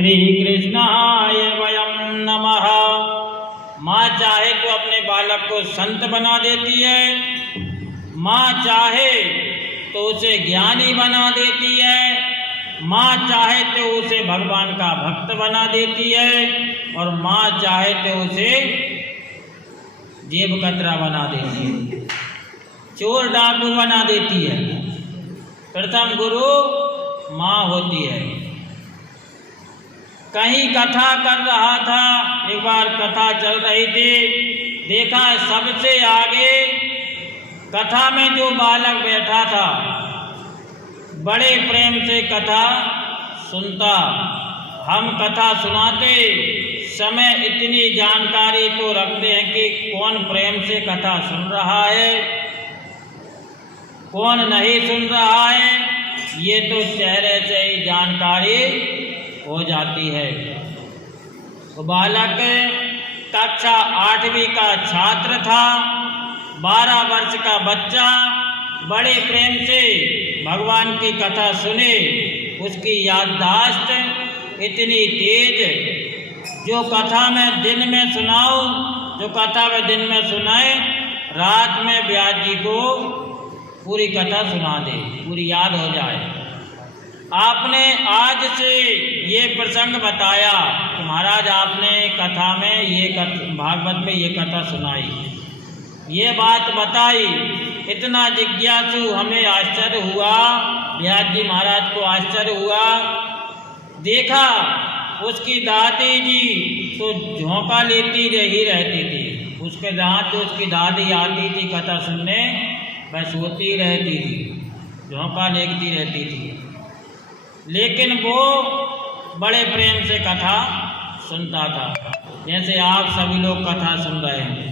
श्री कृष्णाय वयम नमः। माँ चाहे तो अपने बालक को संत बना देती है, माँ चाहे तो उसे ज्ञानी बना देती है, माँ चाहे तो उसे भगवान का भक्त बना देती है, और माँ चाहे तो उसे जेब कतरा बना देती है, चोर डाकू बना देती है। प्रथम गुरु माँ होती है। कहीं कथा कर रहा था, एक बार कथा चल रही थी, देखा सबसे आगे कथा में जो बालक बैठा था बड़े प्रेम से कथा सुनता। हम कथा सुनाते समय इतनी जानकारी तो रखते हैं कि कौन प्रेम से कथा सुन रहा है, कौन नहीं सुन रहा है, ये तो चेहरे से ही जानकारी हो जाती है। तो बालक कक्षा 8वीं का छात्र था, 12 वर्ष का बच्चा बड़े प्रेम से भगवान की कथा सुने। उसकी याददाश्त इतनी तेज, जो कथा में दिन में सुनाओ, जो कथा में दिन में सुनाए, रात में व्यास जी को पूरी कथा सुना दे, पूरी याद हो जाए। आपने आज से ये प्रसंग बताया कि महाराज आपने कथा में ये भागवत में ये कथा सुनाई, ये बात बताई, इतना जिज्ञासु हमें आश्चर्य हुआ, व्यास जी महाराज को आश्चर्य हुआ। देखा उसकी दादी जी तो झोंका लेती ही रहती थी, उसके जहाँ तो उसकी दादी आती थी कथा सुनने, बस सोती रहती थी, झोंका लेती रहती थी, लेकिन वो बड़े प्रेम से कथा सुनता था। जैसे आप सभी लोग कथा सुन रहे हैं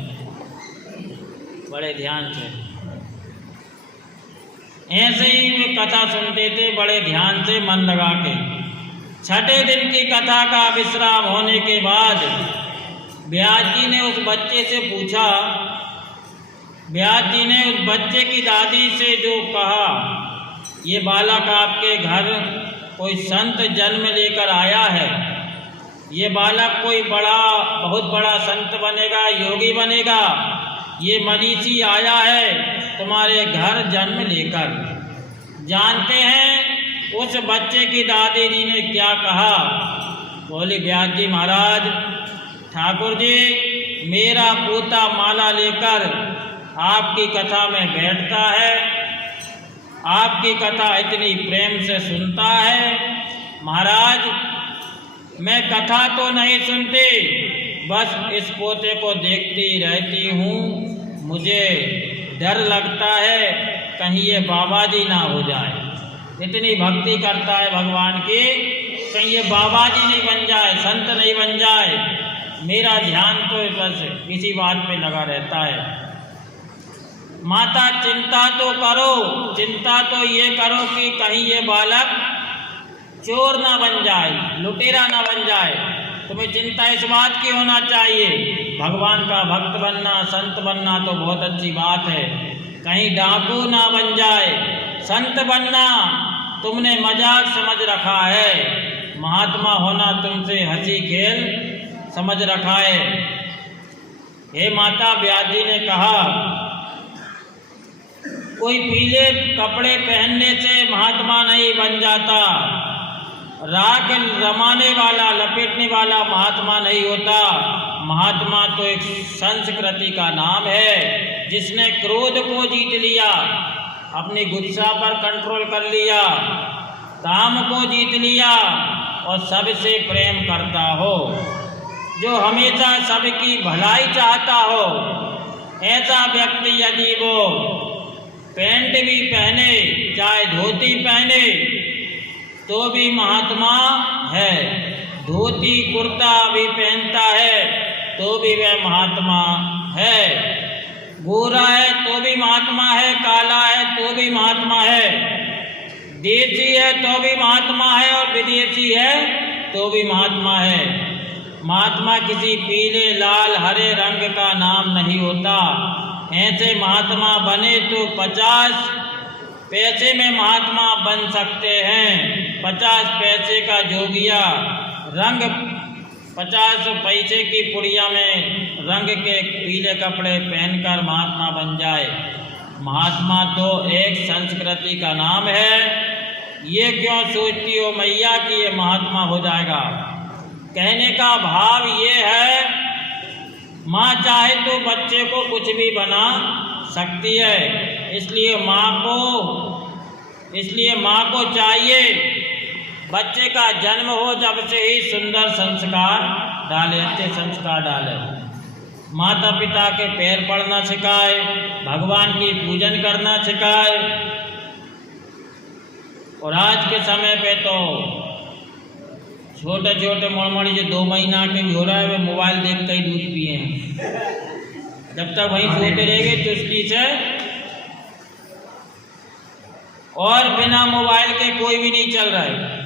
बड़े ध्यान से, ऐसे ही वे कथा सुनते थे बड़े ध्यान से, मन लगा के। छठे दिन की कथा का विश्राम होने के बाद व्यास जी ने उस बच्चे से पूछा, व्यास जी ने उस बच्चे की दादी से जो कहा, ये बालक आपके घर कोई संत जन्म लेकर आया है, ये बालक कोई बहुत बड़ा संत बनेगा, योगी बनेगा, ये मनीषी आया है तुम्हारे घर जन्म लेकर। जानते हैं उस बच्चे की दादी जी ने क्या कहा? बोली, व्यास जी महाराज, ठाकुर जी मेरा पोता माला लेकर आपकी कथा में बैठता है, आपकी कथा इतनी प्रेम से सुनता है। महाराज मैं कथा तो नहीं सुनती, बस इस पोते को देखती रहती हूँ, मुझे डर लगता है कहीं ये बाबा जी ना हो जाए। इतनी भक्ति करता है भगवान की, कहीं ये बाबा जी नहीं बन जाए, संत नहीं बन जाए। मेरा ध्यान तो बस इसी बात पे लगा रहता है। माता चिंता तो करो, चिंता तो ये करो कि कहीं ये बालक चोर ना बन जाए, लुटेरा ना बन जाए। तुम्हें चिंता इस बात की होना चाहिए, भगवान का भक्त बनना, संत बनना तो बहुत अच्छी बात है, कहीं डाकू ना बन जाए। संत बनना तुमने मजाक समझ रखा है, महात्मा होना तुमसे हंसी खेल समझ रखा है। हे माता, व्यास जी ने कहा, कोई पीले कपड़े पहनने से महात्मा नहीं बन जाता, राख रमाने वाला, लपेटने वाला महात्मा नहीं होता। महात्मा तो एक संस्कृति का नाम है, जिसने क्रोध को जीत लिया, अपनी गुस्सा पर कंट्रोल कर लिया, काम को जीत लिया और सबसे प्रेम करता हो, जो हमेशा सबकी भलाई चाहता हो। ऐसा व्यक्ति यदि वो पैंट भी पहने, चाहे धोती पहने, तो भी महात्मा है। धोती कुर्ता भी पहनता है तो भी वह महात्मा है। गोरा है तो भी महात्मा है, काला है तो भी महात्मा है, देसी है तो भी महात्मा है, और विदेशी है तो भी महात्मा है। महात्मा किसी पीले, लाल, हरे रंग का नाम नहीं होता। ऐसे महात्मा बने तो 50 पैसे में महात्मा बन सकते हैं। 50 पैसे का जोगिया रंग 50 पैसे की पुड़िया में रंग के पीले कपड़े पहनकर महात्मा बन जाए। महात्मा तो एक संस्कृति का नाम है। ये क्यों सोचती हो मैया कि ये महात्मा हो जाएगा? कहने का भाव ये है, माँ चाहे तो बच्चे को कुछ भी बना सकती है। इसलिए माँ को चाहिए बच्चे का जन्म हो जब से ही सुंदर संस्कार डाले, अच्छे संस्कार डाले। माता पिता के पैर पड़ना सिखाए, भगवान की पूजन करना सिखाए। और आज के समय पे तो छोटे छोटे मोड़मोड़ी जो 2 महीना के भी हो रहा है वे मोबाइल देख कर ही दूध पिए हैं। जब तक वहीं सोते रहेंगे चुस्की से, और बिना मोबाइल के कोई भी नहीं चल रहा है।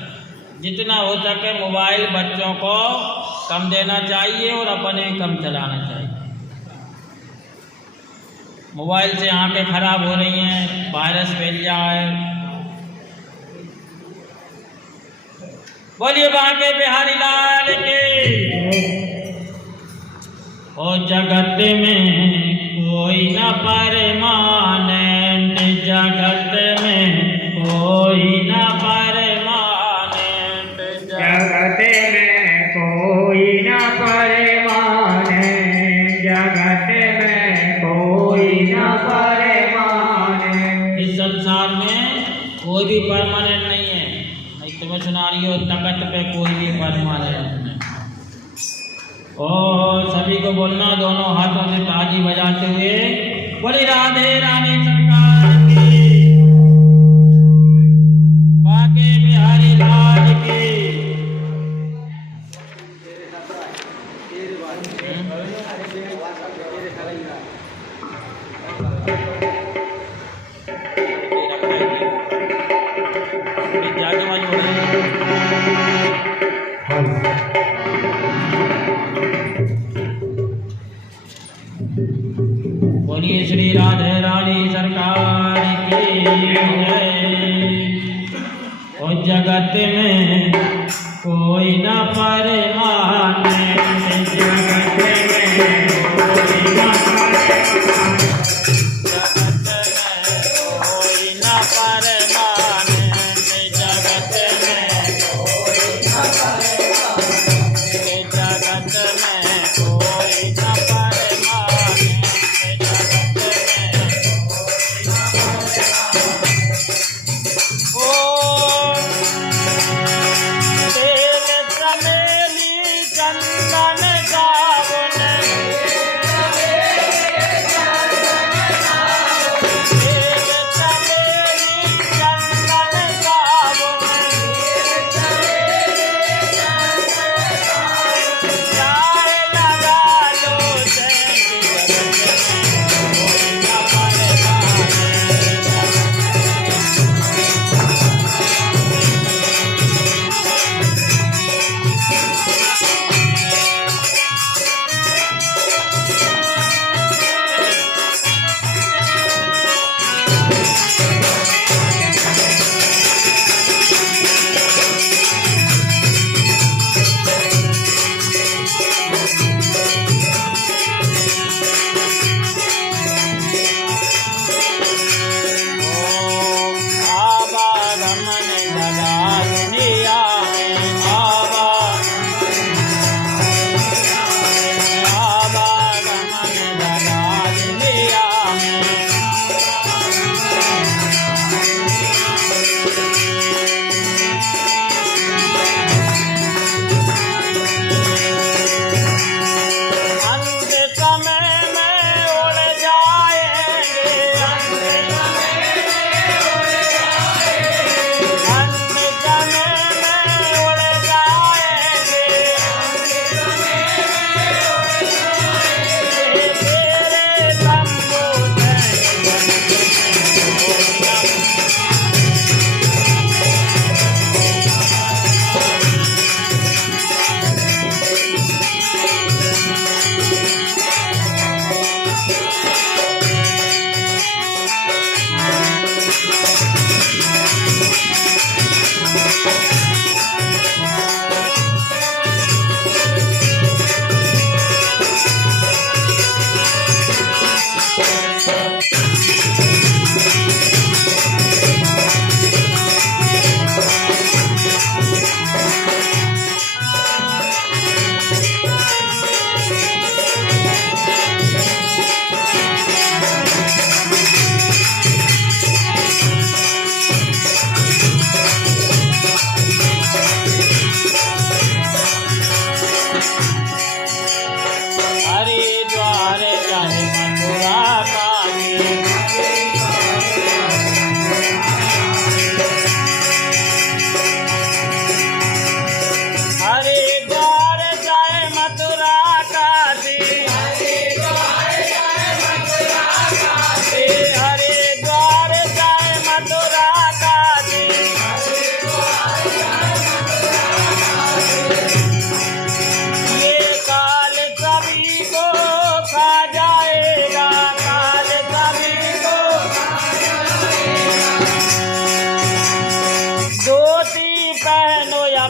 जितना हो सके मोबाइल बच्चों को कम देना चाहिए और अपने कम चलाना चाहिए। मोबाइल से आंखें खराब हो रही हैं, वायरस फैल जाए। बोलिए बांके बिहारी लाल के। ओ जगत में कोई न परमानेंट, जगत में कोई न परमानेंट, जगत में कोई न परमानेंट, जगत में कोई न परमानेंट। इस संसार में कोई भी परमानेंट नहीं है। नहीं तुम्हें सुना रही हो, तकत पे कोई भी परमानेंट नहीं। और सभी को बोलना दोनों हाथों से ताली बजाते हुए, बोली राधे रानी सरकार की, बांके बिहारी लाल की। जाके बाजू बोलिए श्री राधे रानी सरकार की जय। और जगत में कोई न परमानेंट, जगत में कोई न परमानेंट, जगत में कोई न परमानेंट, जगत में कोई न परमानेंट, जगत में कोई न परमानेंट, जगत में। ओ तेरे चमेली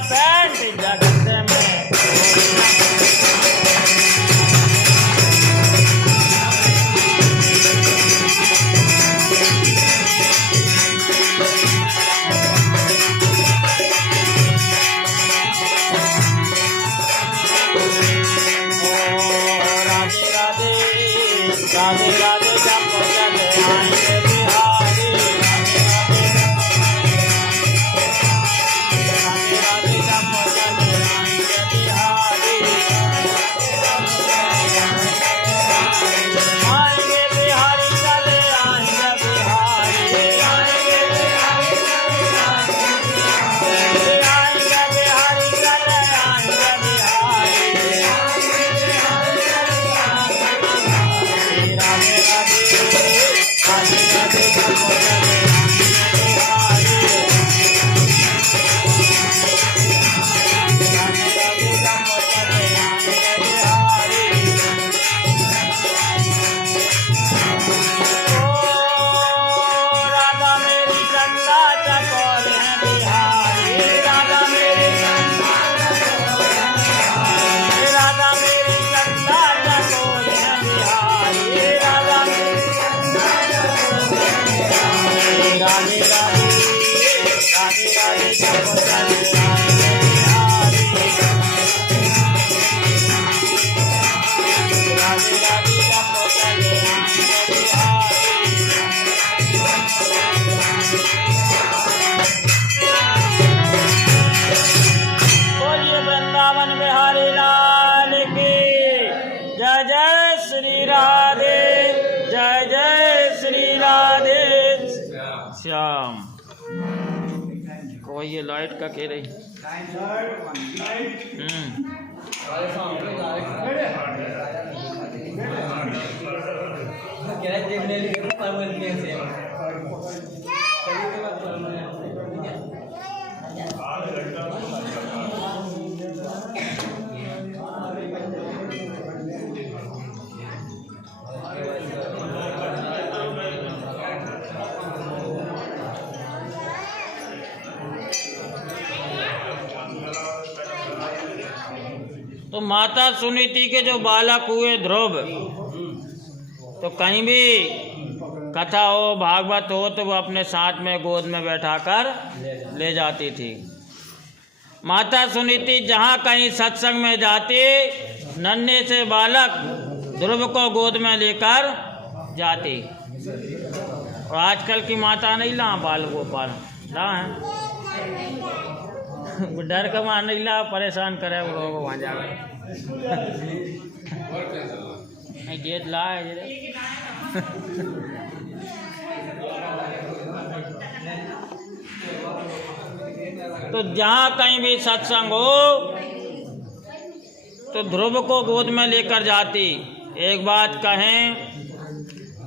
पैंट जगत में कोई न राधे राधे जप चले आएंगे बिहारी राधे राधे जप चले आएंगे बिहारी आएंगे बिहारी चले आएंगे बिहारी आएंगे बिहारी चले आएंगे बिहारी राधे राधे जप चले आएंगे बिहारी राधे राधे जप चले आएंगे बिहारी ओ राधा मेरी चंदा चकोर है बिहारी राधा मेरी चंदा चकोर है बिहारी राधा राधे राधे राधे राधे जप चले आएंगे बिहारी राधे राधे जप चले आएंगे बिहारी बोलिए वृंदावन बिहारी लाल की जय जय श्री राधे जय जय श्री राधे श्याम। कोई ये लाइट का कह रही तो माता सुनीति के जो बालक हुए ध्रुव, तो कहीं भी कथा हो भागवत हो तो वो अपने साथ में गोद में बैठाकर ले जाती थी। माता सुनीति जहाँ कहीं सत्संग में जाती, नन्हे से बालक ध्रुव को गोद में लेकर जाती। और आजकल की माता नहीं ला बाल गोपाल ला है डर का मार नहीं ला, परेशान करे वो लोग वहाँ जाकर गेट ला है तो जहाँ कहीं भी सत्संग हो तो ध्रुव को गोद में लेकर जाती। एक बात कहें,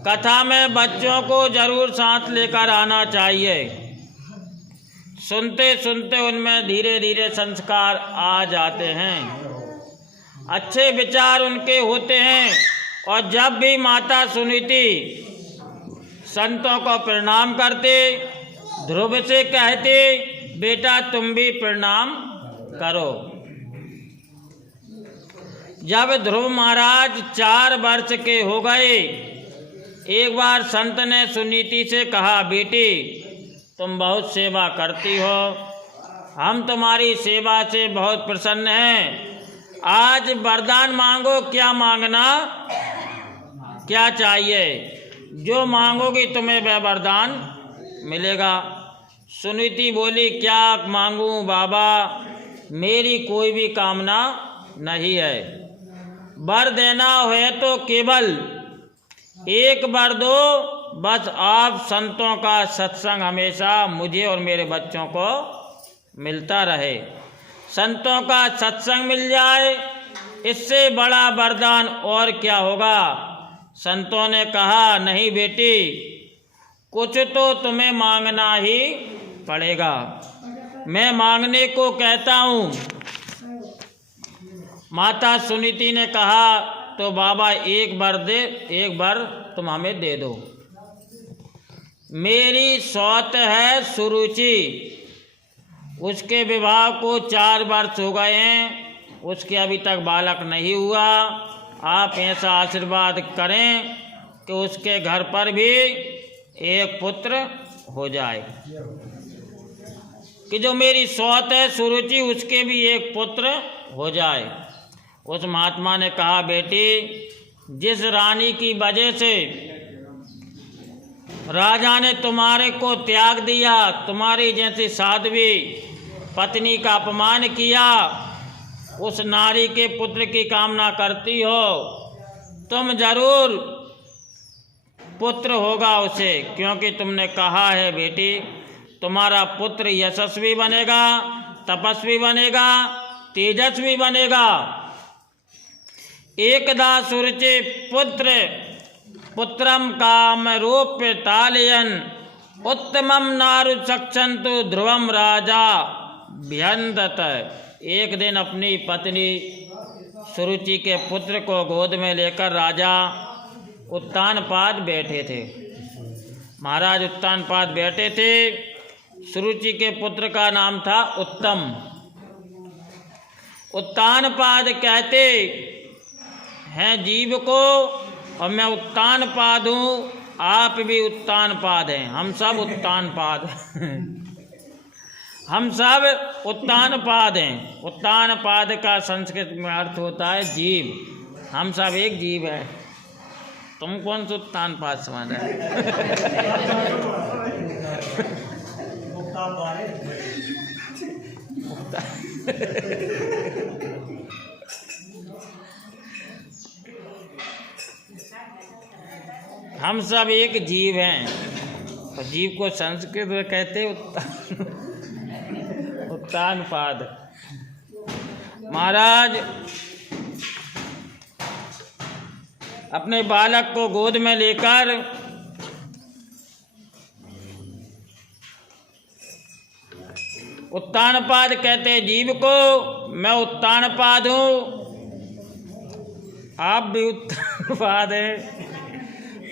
कथा में बच्चों को जरूर साथ लेकर आना चाहिए। सुनते सुनते उनमें धीरे धीरे संस्कार आ जाते हैं, अच्छे विचार उनके होते हैं। और जब भी माता सुनीति संतों को प्रणाम करते, ध्रुव से कहते, बेटा तुम भी प्रणाम करो। जब ध्रुव महाराज 4 वर्ष के हो गए, एक बार संत ने सुनीति से कहा, बेटी तुम बहुत सेवा करती हो, हम तुम्हारी सेवा से बहुत प्रसन्न हैं। आज वरदान मांगो, क्या मांगना, क्या चाहिए, जो मांगोगी तुम्हें वह वरदान मिलेगा। सुनीति बोली, क्या मांगूं बाबा, मेरी कोई भी कामना नहीं है। वर देना है तो केवल एक वर दो, बस आप संतों का सत्संग हमेशा मुझे और मेरे बच्चों को मिलता रहे। संतों का सत्संग मिल जाए, इससे बड़ा वरदान और क्या होगा। संतों ने कहा, नहीं बेटी, कुछ तो तुम्हें मांगना ही पड़ेगा। मैं मांगने को कहता हूँ। माता सुनीति ने कहा, तो बाबा एक बार तुम हमें दे दो। मेरी सौत है सुरुचि, उसके विवाह को 4 वर्ष हो गए हैं, उसके अभी तक बालक नहीं हुआ। आप ऐसा आशीर्वाद करें कि उसके घर पर भी एक पुत्र हो जाए, कि जो मेरी सौत है सुरुचि उसके भी एक पुत्र हो जाए। उस महात्मा ने कहा, बेटी, जिस रानी की वजह से राजा ने तुम्हारे को त्याग दिया, तुम्हारी जैसी साध्वी पत्नी का अपमान किया, उस नारी के पुत्र की कामना करती हो, तुम जरूर पुत्र होगा उसे, क्योंकि तुमने कहा है बेटी, तुम्हारा पुत्र यशस्वी बनेगा, तपस्वी बनेगा, तेजस्वी बनेगा। एकदा सुरुचि पुत्रम काम रूप्य तालयन उत्तमम नारु चक्षन्तु ध्रुवम राजा भ्यंदत। एक दिन अपनी पत्नी सुरुचि के पुत्र को गोद में लेकर राजा उत्तानपाद बैठे थे। महाराज उत्तानपाद बैठे थे। सुरुचि के पुत्र का नाम था उत्तम। उत्तानपाद कहते हैं जीव को, और मैं उत्तानपाद हूँ, आप भी उत्तानपाद हैं, हम सब उत्तानपाद हम सब उत्तानपाद हैं। उत्तानपाद का संस्कृत में अर्थ होता है जीव। हम सब एक जीव है। तुम कौन सा उत्तानपाद समझ रहे हम सब एक जीव हैं। और जीव को संस्कृत में कहते उत्तानपाद। महाराज अपने बालक को गोद में लेकर उत्तानपाद कहते जीव को, मैं उत्तानपाद हूँ, आप भी उत्तानपाद हैं।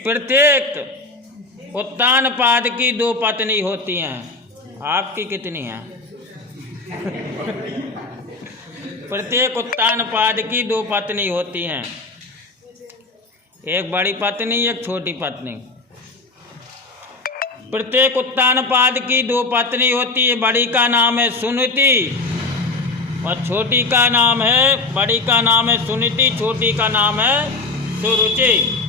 प्रत्येक उत्तानपाद की 2 पत्नी होती हैं। आपकी कितनी हैं? प्रत्येक उत्तानपाद की 2 पत्नी होती हैं, एक बड़ी पत्नी, एक छोटी पत्नी। प्रत्येक उत्तानपाद की 2 पत्नी होती है। बड़ी का नाम है सुनीति और छोटी का नाम है, बड़ी का नाम है सुनीति, छोटी का नाम है सुरुचि।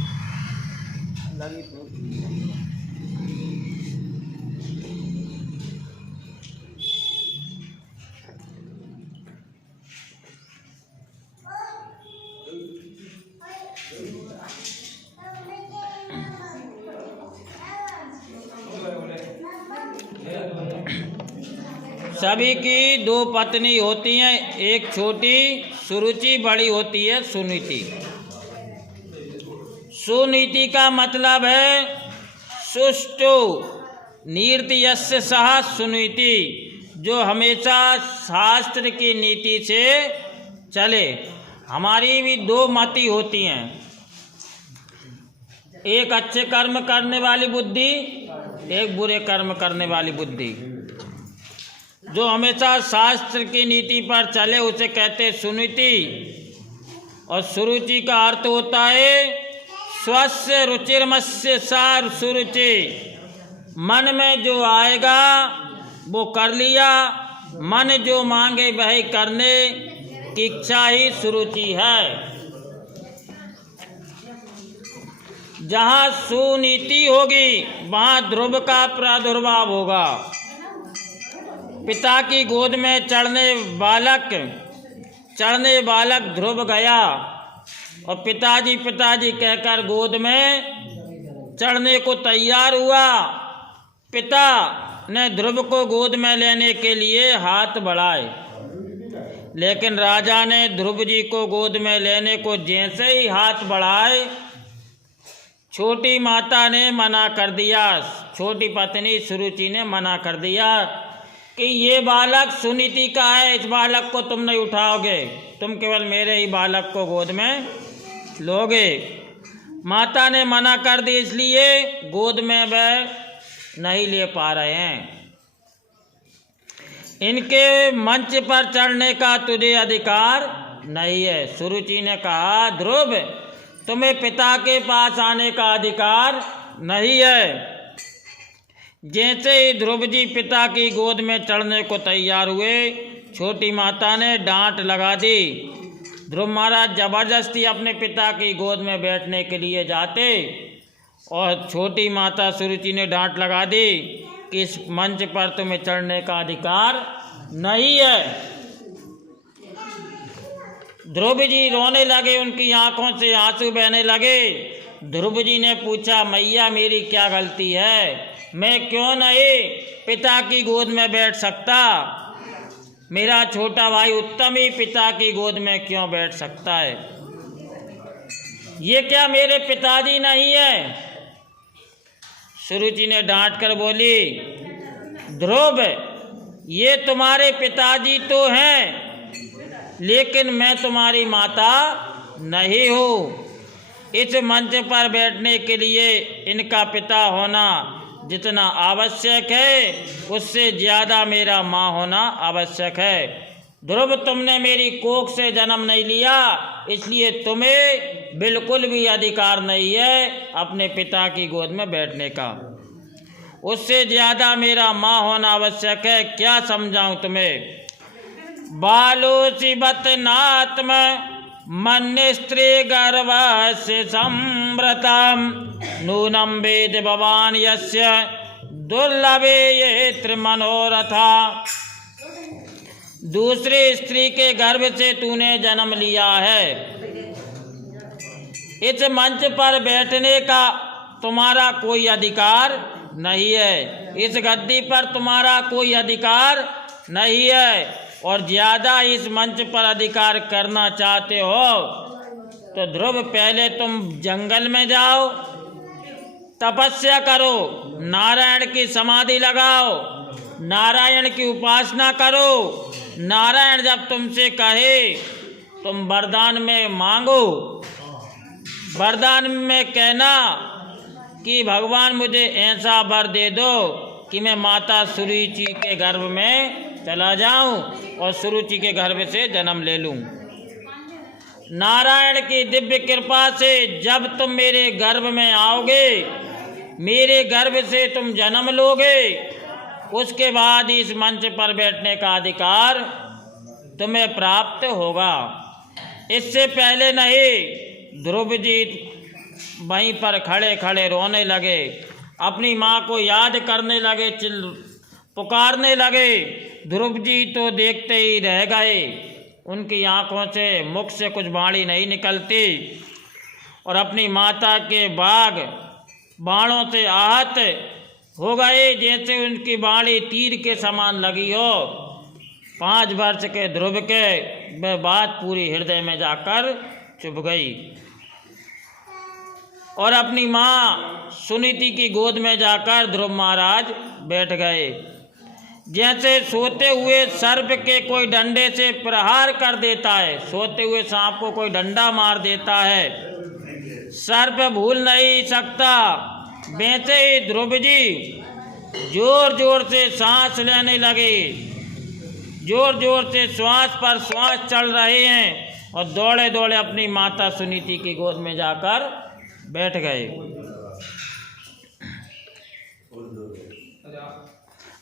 सभी की 2 पत्नी होती हैं, एक छोटी सुरुचि, बड़ी होती है सुनीति। सुनीति का मतलब है सुष्टु नीति सह सुनीति, जो हमेशा शास्त्र की नीति से चले। हमारी भी 2 मति होती हैं, एक अच्छे कर्म करने वाली बुद्धि, एक बुरे कर्म करने वाली बुद्धि। जो हमेशा शास्त्र की नीति पर चले उसे कहते सुनीति। और सुरुचि का अर्थ होता है स्वस्य रुचिर्मस्य सा सुरुचि, मन में जो आएगा वो कर लिया, मन जो मांगे वही करने की इच्छा ही सुरुचि है। जहाँ सुनीति होगी वहाँ ध्रुव का प्रादुर्भाव होगा। पिता की गोद में चढ़ने बालक ध्रुव गया और पिताजी पिताजी कहकर गोद में चढ़ने को तैयार हुआ। पिता ने ध्रुव को गोद में लेने के लिए हाथ बढ़ाए, लेकिन राजा ने ध्रुव जी को गोद में लेने को जैसे ही हाथ बढ़ाए, छोटी माता ने मना कर दिया। छोटी पत्नी सुरुचि ने मना कर दिया कि ये बालक सुनीति का है, इस बालक को तुम नहीं उठाओगे, तुम केवल मेरे ही बालक को गोद में लोगे। माता ने मना कर दी, इसलिए गोद में वह नहीं ले पा रहे हैं। इनके मंच पर चढ़ने का तुझे अधिकार नहीं है। सुरुचि ने कहा, ध्रुव, तुम्हें पिता के पास आने का अधिकार नहीं है। जैसे ही ध्रुव जी पिता की गोद में चढ़ने को तैयार हुए, छोटी माता ने डांट लगा दी। ध्रुव महाराज जबरदस्ती अपने पिता की गोद में बैठने के लिए जाते और छोटी माता सुरुचि ने डांट लगा दी कि इस मंच पर तुम्हें चढ़ने का अधिकार नहीं है। ध्रुव जी रोने लगे, उनकी आंखों से आंसू बहने लगे। ध्रुव जी ने पूछा, मैया मेरी क्या गलती है? मैं क्यों नहीं पिता की गोद में बैठ सकता? मेरा छोटा भाई उत्तम ही पिता की गोद में क्यों बैठ सकता है? ये क्या मेरे पिताजी नहीं है? सुरुचि ने डांट कर बोली, ध्रुव, ये तुम्हारे पिताजी तो हैं, लेकिन मैं तुम्हारी माता नहीं हूँ। इस मंच पर बैठने के लिए इनका पिता होना जितना आवश्यक है, उससे ज़्यादा मेरा माँ होना आवश्यक है। ध्रुव, तुमने मेरी कोख से जन्म नहीं लिया, इसलिए तुम्हें बिल्कुल भी अधिकार नहीं है अपने पिता की गोद में बैठने का। उससे ज़्यादा मेरा माँ होना आवश्यक है। क्या समझाऊँ तुम्हें? बालोसिबत नात्म मन स्त्री गर्भस्य संव्रतम नूनम वेद भवान यस्य दुर्लभे ये मनोरथा। दूसरी स्त्री के गर्भ से तूने जन्म लिया है। इस मंच पर बैठने का तुम्हारा कोई अधिकार नहीं है। इस गद्दी पर तुम्हारा कोई अधिकार नहीं है। और ज़्यादा इस मंच पर अधिकार करना चाहते हो तो ध्रुव, पहले तुम जंगल में जाओ, तपस्या करो, नारायण की समाधि लगाओ, नारायण की उपासना करो। नारायण जब तुमसे कहे तुम वरदान में मांगो। वरदान में कहना कि भगवान मुझे ऐसा वर दे दो कि मैं माता सुरुचि के गर्भ में चला जाऊं और सुरुचि के गर्भ से जन्म ले लूं। नारायण की दिव्य कृपा से जब तुम मेरे गर्भ में आओगे, मेरे गर्भ से तुम जन्म लोगे, उसके बाद इस मंच पर बैठने का अधिकार तुम्हें प्राप्त होगा। इससे पहले नहीं। ध्रुव जी वहीं पर खड़े खड़े रोने लगे, अपनी माँ को याद करने लगे, पुकारने लगे। ध्रुव जी तो देखते ही रह गए। उनकी आंखों से, मुख से कुछ वाणी नहीं निकलती और अपनी माता के बाणों से आहत हो गए, जैसे उनकी वाणी तीर के समान लगी हो। 5 वर्ष के ध्रुव के वह बात पूरी हृदय में जाकर चुभ गई और अपनी माँ सुनीति की गोद में जाकर ध्रुव महाराज बैठ गए। जैसे सोते हुए सर्प के कोई डंडे से प्रहार कर देता है, सोते हुए सांप को कोई डंडा मार देता है, सर्प भूल नहीं सकता, वैसे ही ध्रुव जी जोर जोर से सांस लेने लगे। जोर जोर से श्वास पर श्वास चल रहे हैं और दौड़े दौड़े अपनी माता सुनीति की गोद में जाकर बैठ गए।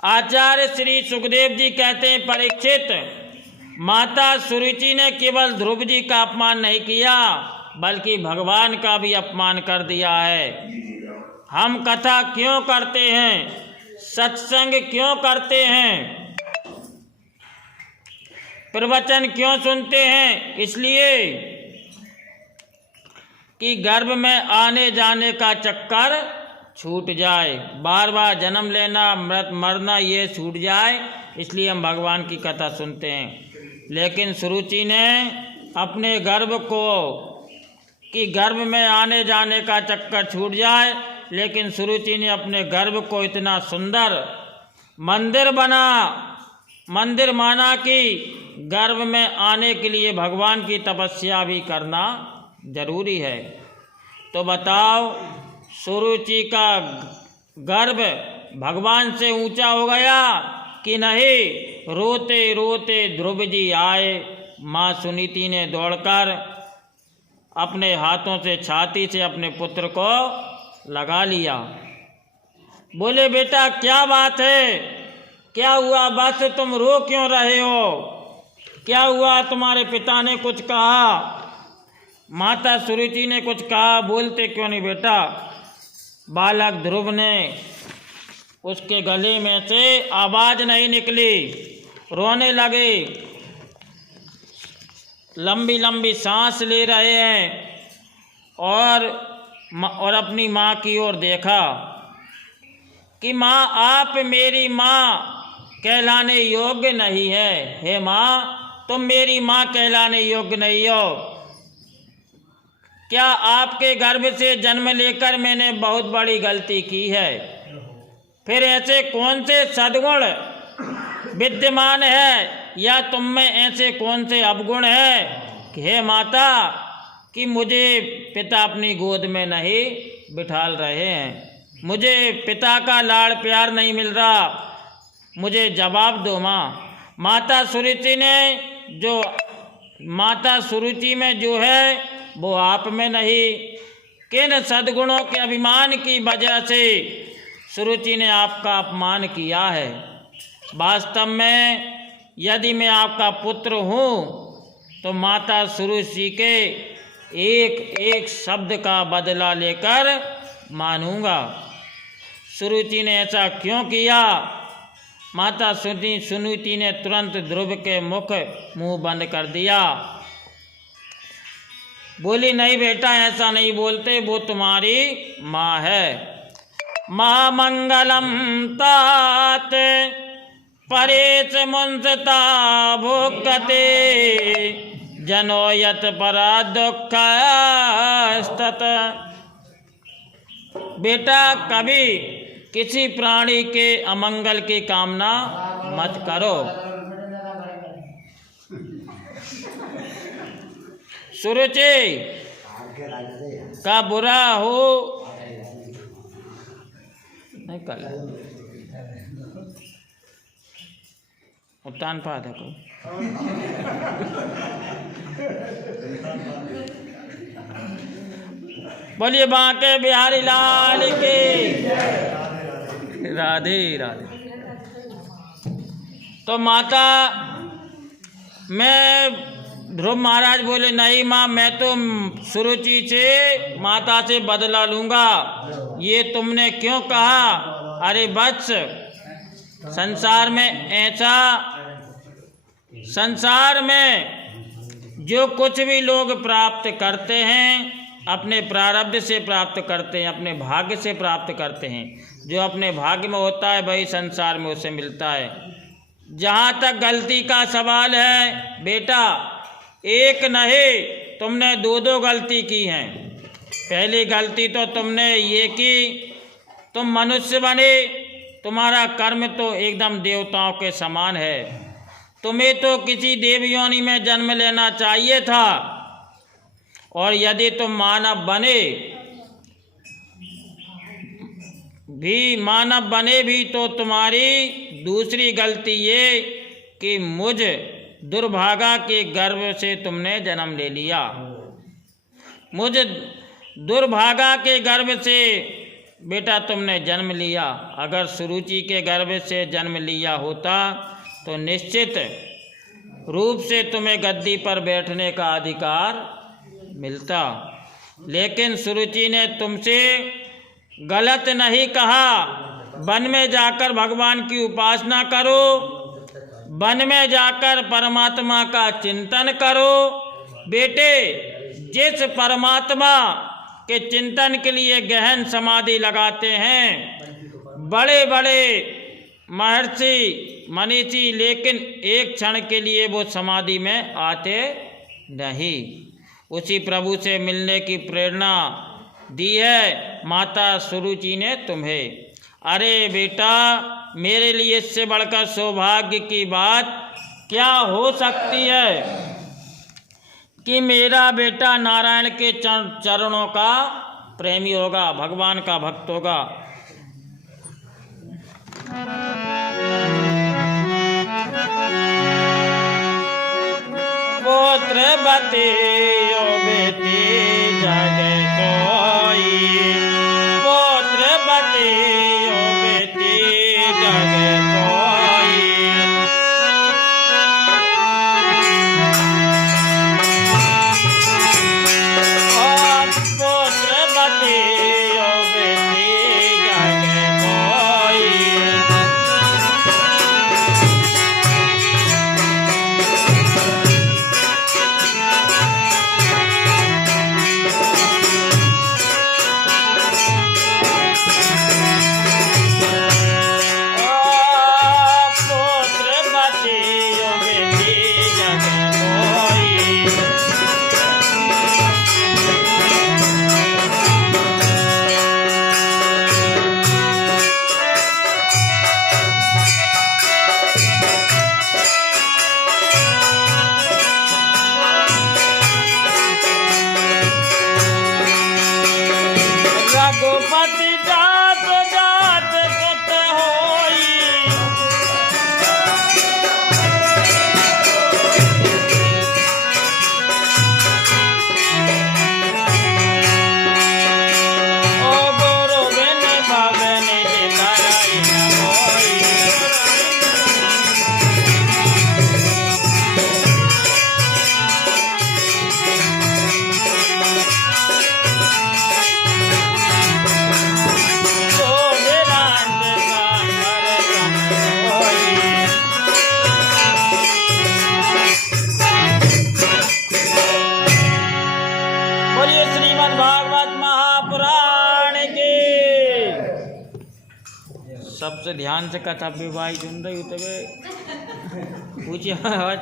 आचार्य श्री सुखदेव जी कहते हैं, परीक्षित, माता सुरुचि ने केवल ध्रुव जी का अपमान नहीं किया, बल्कि भगवान का भी अपमान कर दिया है। हम कथा क्यों करते हैं, सत्संग क्यों करते हैं, प्रवचन क्यों सुनते हैं? इसलिए कि गर्भ में आने जाने का चक्कर छूट जाए, बार बार जन्म लेना, मरना ये छूट जाए, इसलिए हम भगवान की कथा सुनते हैं। लेकिन सुरुचि ने अपने गर्भ को, कि गर्भ में आने जाने का चक्कर छूट जाए, लेकिन सुरुचि ने अपने गर्भ को इतना सुंदर मंदिर माना कि गर्भ में आने के लिए भगवान की तपस्या भी करना जरूरी है। तो बताओ, सुरुचि का गर्भ भगवान से ऊंचा हो गया कि नहीं। रोते रोते ध्रुव जी आए। माँ सुनीति ने दौड़कर अपने हाथों से छाती से अपने पुत्र को लगा लिया। बोले बेटा क्या बात है, क्या हुआ, बस तुम रो क्यों रहे हो, क्या हुआ, तुम्हारे पिता ने कुछ कहा, माता सुरुचि ने कुछ कहा, बोलते क्यों नहीं बेटा। बालक ध्रुव ने उसके गले में से आवाज़ नहीं निकली, रोने लगे, लंबी लंबी सांस ले रहे हैं और अपनी माँ की ओर देखा कि माँ आप मेरी माँ कहलाने योग्य नहीं है। हे माँ तुम मेरी माँ कहलाने योग्य नहीं हो। क्या आपके गर्भ से जन्म लेकर मैंने बहुत बड़ी गलती की है? फिर ऐसे कौन से सद्गुण विद्यमान है या तुम में ऐसे कौन से अवगुण है कि हे माता कि मुझे पिता अपनी गोद में नहीं बिठाल रहे हैं, मुझे पिता का लाड़ प्यार नहीं मिल रहा, मुझे जवाब दो माँ। माता सुरुचि में जो है वो आप में नहीं। किन सद्गुणों के अभिमान की वजह से सुरुचि ने आपका अपमान किया है? वास्तव में यदि मैं आपका पुत्र हूँ तो माता सुरुचि के एक एक शब्द का बदला लेकर मानूंगा। सुरुचि ने ऐसा क्यों किया? माता सुनीति ने तुरंत ध्रुव के मुंह बंद कर दिया। बोली नहीं बेटा ऐसा नहीं बोलते, वो तुम्हारी माँ है। महामंगलम तात परेश मुंसता भोक्ते जनो यत परा दुख स्तत। बेटा कभी किसी प्राणी के अमंगल की कामना मत करो। सुरुचि का बुरा हो नहीं कर उत्तान पाद है कोई। बोलिए बांके बिहारी लाल की राधे राधे। तो माता मैं ध्रुव महाराज बोले नहीं माँ मैं तो सुरुचि से माता से बदला लूँगा। ये तुमने क्यों कहा? अरे वत्स संसार में जो कुछ भी लोग प्राप्त करते हैं अपने प्रारब्ध से प्राप्त करते हैं, अपने भाग्य से प्राप्त करते हैं। जो अपने भाग्य में होता है वही संसार में उसे मिलता है। जहाँ तक गलती का सवाल है बेटा, एक नहीं तुमने दो गलती की हैं। पहली गलती तो तुमने ये की तुम मनुष्य बने, तुम्हारा कर्म तो एकदम देवताओं के समान है। तुम्हें तो किसी देव योनि में जन्म लेना चाहिए था, और यदि तुम मानव बने भी तो तुम्हारी दूसरी गलती ये कि मुझ दुर्भागा के गर्भ से तुमने जन्म ले लिया। मुझ दुर्भागा के गर्भ से बेटा तुमने जन्म लिया। अगर सुरुचि के गर्भ से जन्म लिया होता तो निश्चित रूप से तुम्हें गद्दी पर बैठने का अधिकार मिलता। लेकिन सुरुचि ने तुमसे गलत नहीं कहा। वन में जाकर भगवान की उपासना करो, वन में जाकर परमात्मा का चिंतन करो। बेटे जिस परमात्मा के चिंतन के लिए गहन समाधि लगाते हैं बड़े बड़े महर्षि मनीषी, लेकिन एक क्षण के लिए वो समाधि में आते नहीं। उसी प्रभु से मिलने की प्रेरणा दी है माता सुरुचि ने तुम्हें। अरे बेटा मेरे लिए इससे बढ़कर सौभाग्य की बात क्या हो सकती है कि मेरा बेटा नारायण के चरणों का प्रेमी होगा, भगवान का भक्त होगा। पुत्रवती ओ बेटी जग कोई, पुत्रवती ओ बेटी जग कोई। ओ पुत्रवती ओ बेटी जग कोई। रघुपति जात जात सुत होई, ओ गुरु बिन भवन जितराई न होई। बोलिए श्रीमद् भागवत महापुराण की। सबसे ध्यान से कथा विवाही सुन रही होते हुए पूछिए, आवाज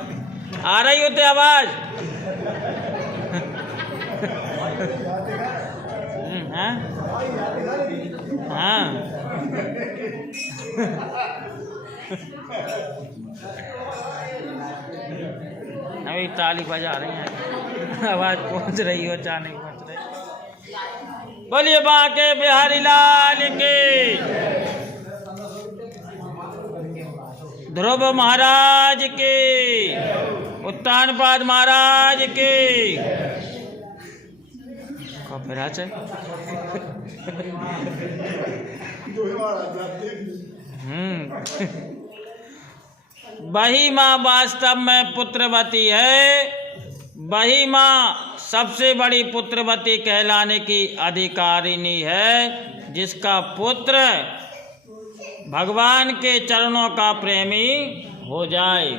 आ रही होते आवाज? हाँ हाँ अभी ताली बजा रही हैं, आवाज पहुंच रही हो चाहे नहीं पहुंच रही। बोलिए बांके बिहारी लाल की, ध्रुव महाराज की, उत्तानपाद महाराज की। कॉपीराइट है। वही माँ वास्तव में पुत्रवती है, वही माँ सबसे बड़ी पुत्रवती कहलाने की अधिकारिणी है, जिसका पुत्र भगवान के चरणों का प्रेमी हो जाए।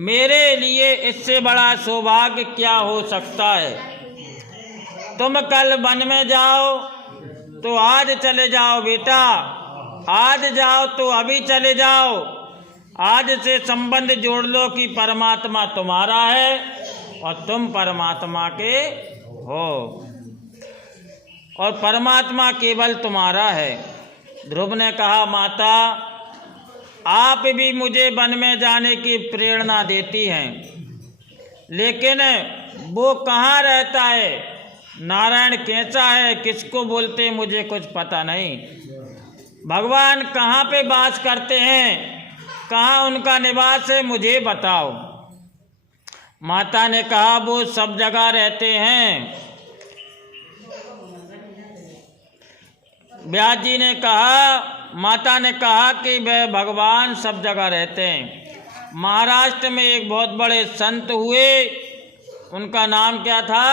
मेरे लिए इससे बड़ा सौभाग्य क्या हो सकता है। तुम कल वन में जाओ तो आज चले जाओ बेटा, आज जाओ तो अभी चले जाओ। आज से संबंध जोड़ लो कि परमात्मा तुम्हारा है और तुम परमात्मा के हो, और परमात्मा केवल तुम्हारा है। ध्रुव ने कहा, माता आप भी मुझे वन में जाने की प्रेरणा देती हैं, लेकिन वो कहाँ रहता है, नारायण कैसा है, किसको बोलते मुझे कुछ पता नहीं। भगवान कहाँ पे वास करते हैं, कहाँ उनका निवास है, मुझे बताओ। माता ने कहा, वो सब जगह रहते हैं। व्यास जी ने कहा, माता ने कहा कि वह भगवान सब जगह रहते हैं। महाराष्ट्र में एक बहुत बड़े संत हुए, उनका नाम क्या था?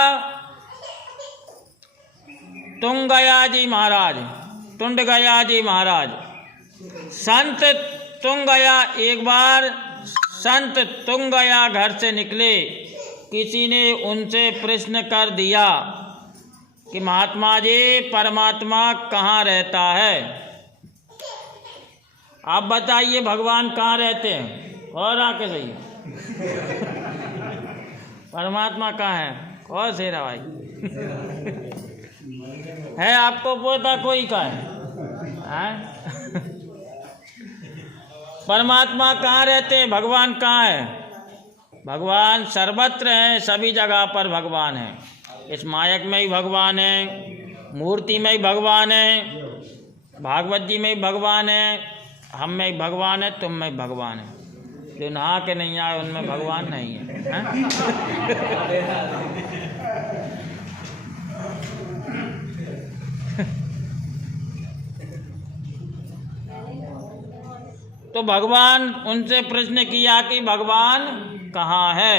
तुंगयाजी महाराज, टुंडगयाजी महाराज। संत तुंगया, एक बार संत तुंगया घर से निकले, किसी ने उनसे प्रश्न कर दिया कि महात्मा जी परमात्मा कहाँ रहता है, आप बताइए भगवान कहाँ रहते हैं, और आके सही परमात्मा कहाँ है, और शेरा भाई है आपको पता कोई का है? परमात्मा कहाँ रहते हैं, भगवान कहाँ है? भगवान सर्वत्र हैं, सभी जगह पर भगवान है। इस मायक में ही भगवान है, मूर्ति में ही भगवान है, भागवत जी में ही भगवान है, हम में ही भगवान है, तुम में ही भगवान है। जो नहा के नहीं आए उनमें भगवान नहीं है, हैं? तो भगवान उनसे प्रश्न किया कि भगवान कहाँ है।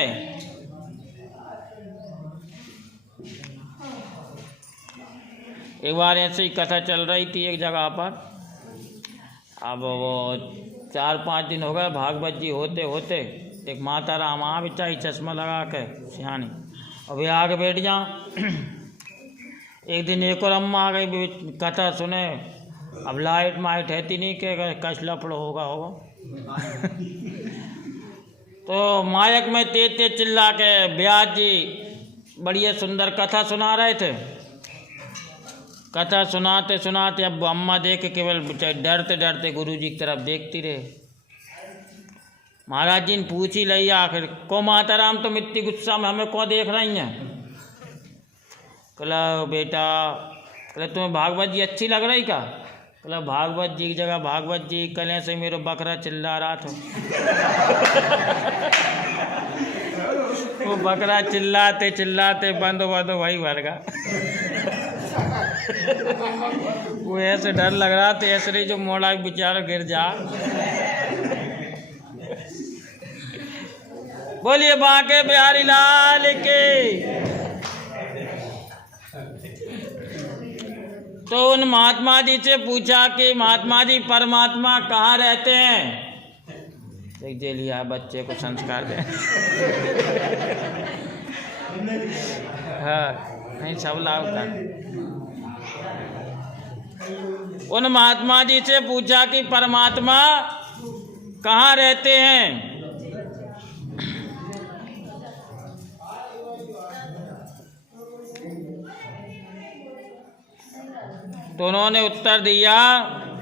एक बार ऐसे ही कथा चल रही थी एक जगह पर। अब वो 4-5 दिन हो गए भागवत जी होते होते, एक माता राम आ बेचारी चश्मा लगा के सियानी, अभी आगे बैठ जा। एक दिन एक और अम्मा आ गई कथा सुने। अब लाइट माइट है नहीं के कश लफड़ होगा। तो मायक में तेज तेज चिल्ला के ब्यास जी बढ़िया सुंदर कथा सुना रहे थे। कथा सुनाते सुनाते अब अम्मा देख के केवल डरते डरते गुरु जी की तरफ देखती रहे। महाराज जी ने पूछ ही लिया आखिर को माता राम तुम इतनी गुस्सा में हमें कौन देख रही हैं। कहला बेटा, कहला तुम्हें भागवत जी अच्छी लग रही का। कहला भागवत जी की जगह भागवत जी कल से मेरा बकरा चिल्ला रहा था। वो बकरा चिल्लाते चिल्लाते बंद वही भर गया। वो ऐसे डर लग रहा था ऐसे नहीं जो मोड़ा बेचारा गिर जा। बोलिए बांके बिहारी लाल के। तो उन महात्मा जी से पूछा कि महात्मा जी परमात्मा कहाँ रहते हैं। देख जे लिया बच्चे को संस्कार दे। हाँ नहीं सब लाभ कर। उन महात्मा जी से पूछा कि परमात्मा कहाँ रहते हैं। तो उन्होंने उत्तर दिया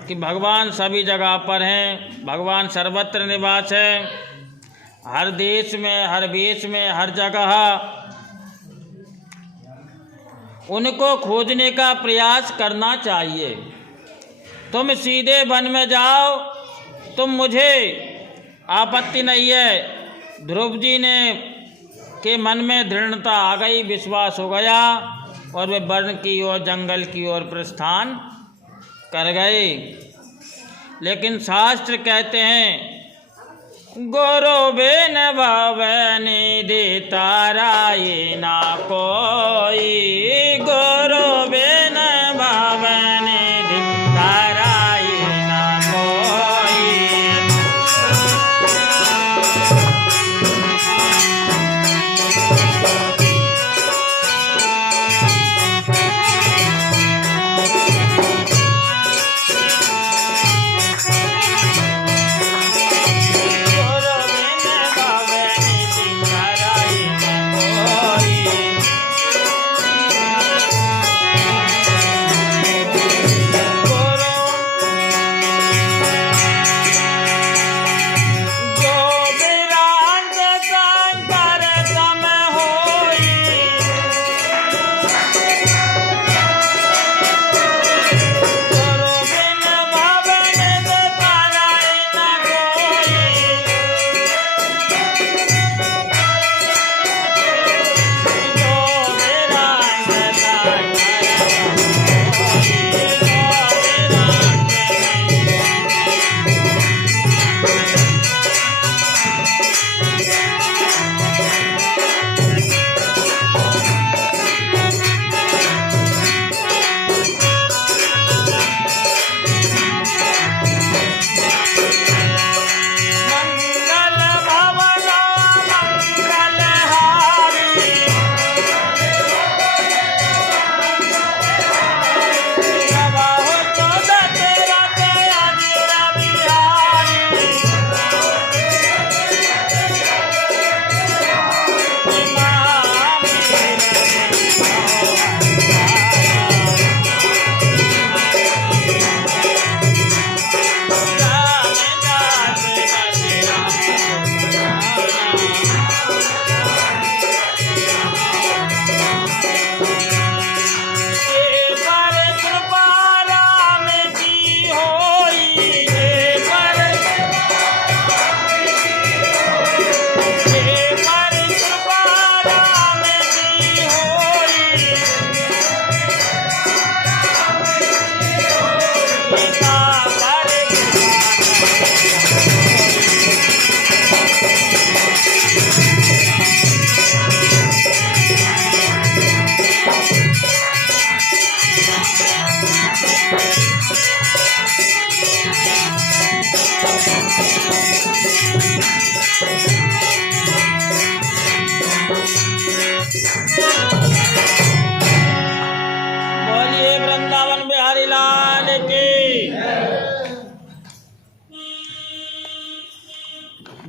कि भगवान सभी जगह पर हैं, भगवान सर्वत्र निवास है, हर देश में, हर वेश में, हर जगह। उनको खोजने का प्रयास करना चाहिए। तुम सीधे वन में जाओ, तुम मुझे आपत्ति नहीं है। ध्रुव जी ने के मन में दृढ़ता आ गई, विश्वास हो गया और वे वन की ओर जंगल की ओर प्रस्थान कर गए। लेकिन शास्त्र कहते हैं गोरो बेन भावनी दे ताराए ना कोई, गोरो बेन भावनी दे ताराए ना कोई।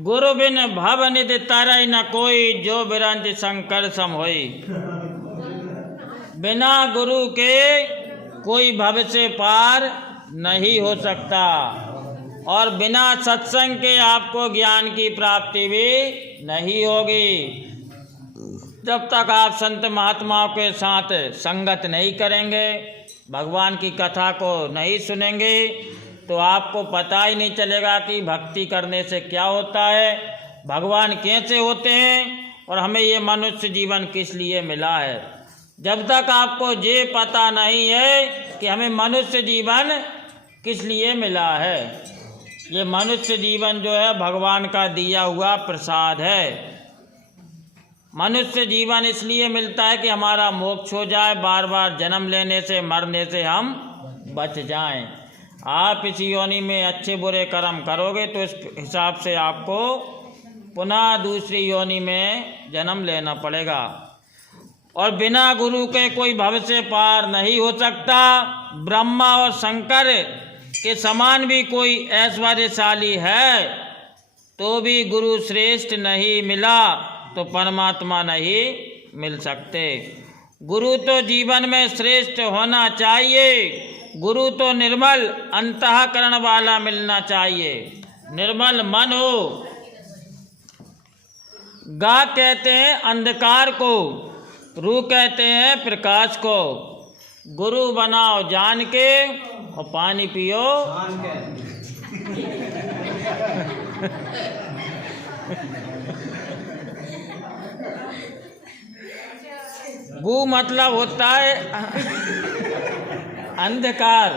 गुरु बिन भव निधि तरई न कोई, जो बिरंज शंकर सम होई। बिना गुरु के कोई भव से पार नहीं हो सकता, और बिना सत्संग के आपको ज्ञान की प्राप्ति भी नहीं होगी। जब तक आप संत महात्माओं के साथ संगत नहीं करेंगे, भगवान की कथा को नहीं सुनेंगे, तो आपको पता ही नहीं चलेगा कि भक्ति करने से क्या होता है, भगवान कैसे होते हैं, और हमें ये मनुष्य जीवन किस लिए मिला है। जब तक आपको ये पता नहीं है कि हमें मनुष्य जीवन किस लिए मिला है, ये मनुष्य जीवन जो है भगवान का दिया हुआ प्रसाद है। मनुष्य जीवन इसलिए मिलता है कि हमारा मोक्ष हो जाए, बार बार जन्म लेने से मरने से हम बच जाएं। आप इस योनि में अच्छे बुरे कर्म करोगे तो इस हिसाब से आपको पुनः दूसरी योनि में जन्म लेना पड़ेगा, और बिना गुरु के कोई भव से पार नहीं हो सकता। ब्रह्मा और शंकर के समान भी कोई ऐश्वर्यशाली है, तो भी गुरु श्रेष्ठ नहीं मिला तो परमात्मा नहीं मिल सकते। गुरु तो जीवन में श्रेष्ठ होना चाहिए, गुरु तो निर्मल अंतःकरण वाला मिलना चाहिए, निर्मल मन हो। गा कहते हैं अंधकार को, रू कहते हैं प्रकाश को। गुरु बनाओ जान के और पानी पियो गु मतलब होता है अंधकार।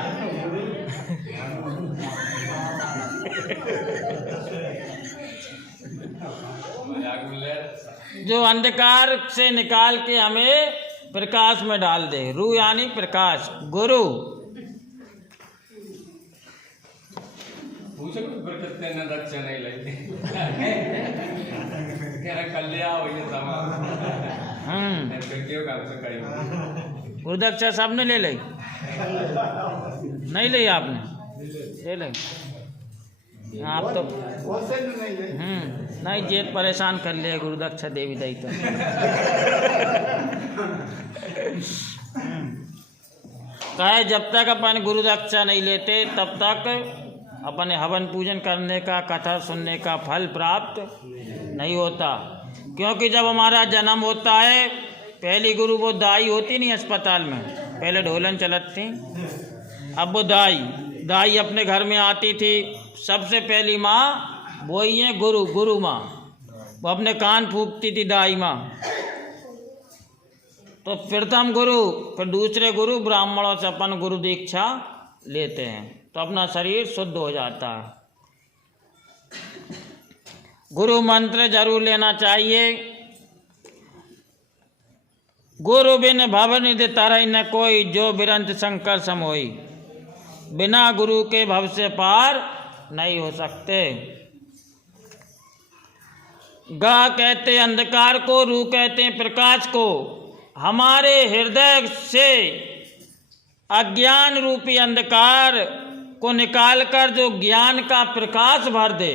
जो अंधकार से निकाल के हमें प्रकाश में डाल दे, रू यानी प्रकाश, गुरु। गुरुदक्षा सबने ले ली, नहीं ली आपने, ले ली आप तो नहीं जेत परेशान कर लिया गुरुदक्षा देवी दाई तो। कहे जब तक अपन गुरुदक्षा नहीं लेते तब तक अपने हवन पूजन करने का, कथा सुनने का फल प्राप्त नहीं होता। क्योंकि जब हमारा जन्म होता है, पहली गुरु वो दाई होती नहीं अस्पताल में, पहले ढोलन चलत थी, अब वो दाई अपने घर में आती थी। सबसे पहली माँ वो ही है गुरु, गुरु माँ, वो अपने कान फूंकती थी दाई माँ। तो प्रथम गुरु, फिर दूसरे गुरु, ब्राह्मणों से अपन गुरु दीक्षा लेते हैं तो अपना शरीर शुद्ध हो जाता है। गुरु मंत्र जरूर लेना चाहिए। गुरु बिन भव निधि तरई न कोई, जो बिरंज शंकर सम होई। बिना गुरु के भव से पार नहीं हो सकते। गा कहते अंधकार को, रू कहते हैं प्रकाश को। हमारे हृदय से अज्ञान रूपी अंधकार को निकालकर जो ज्ञान का प्रकाश भर दे।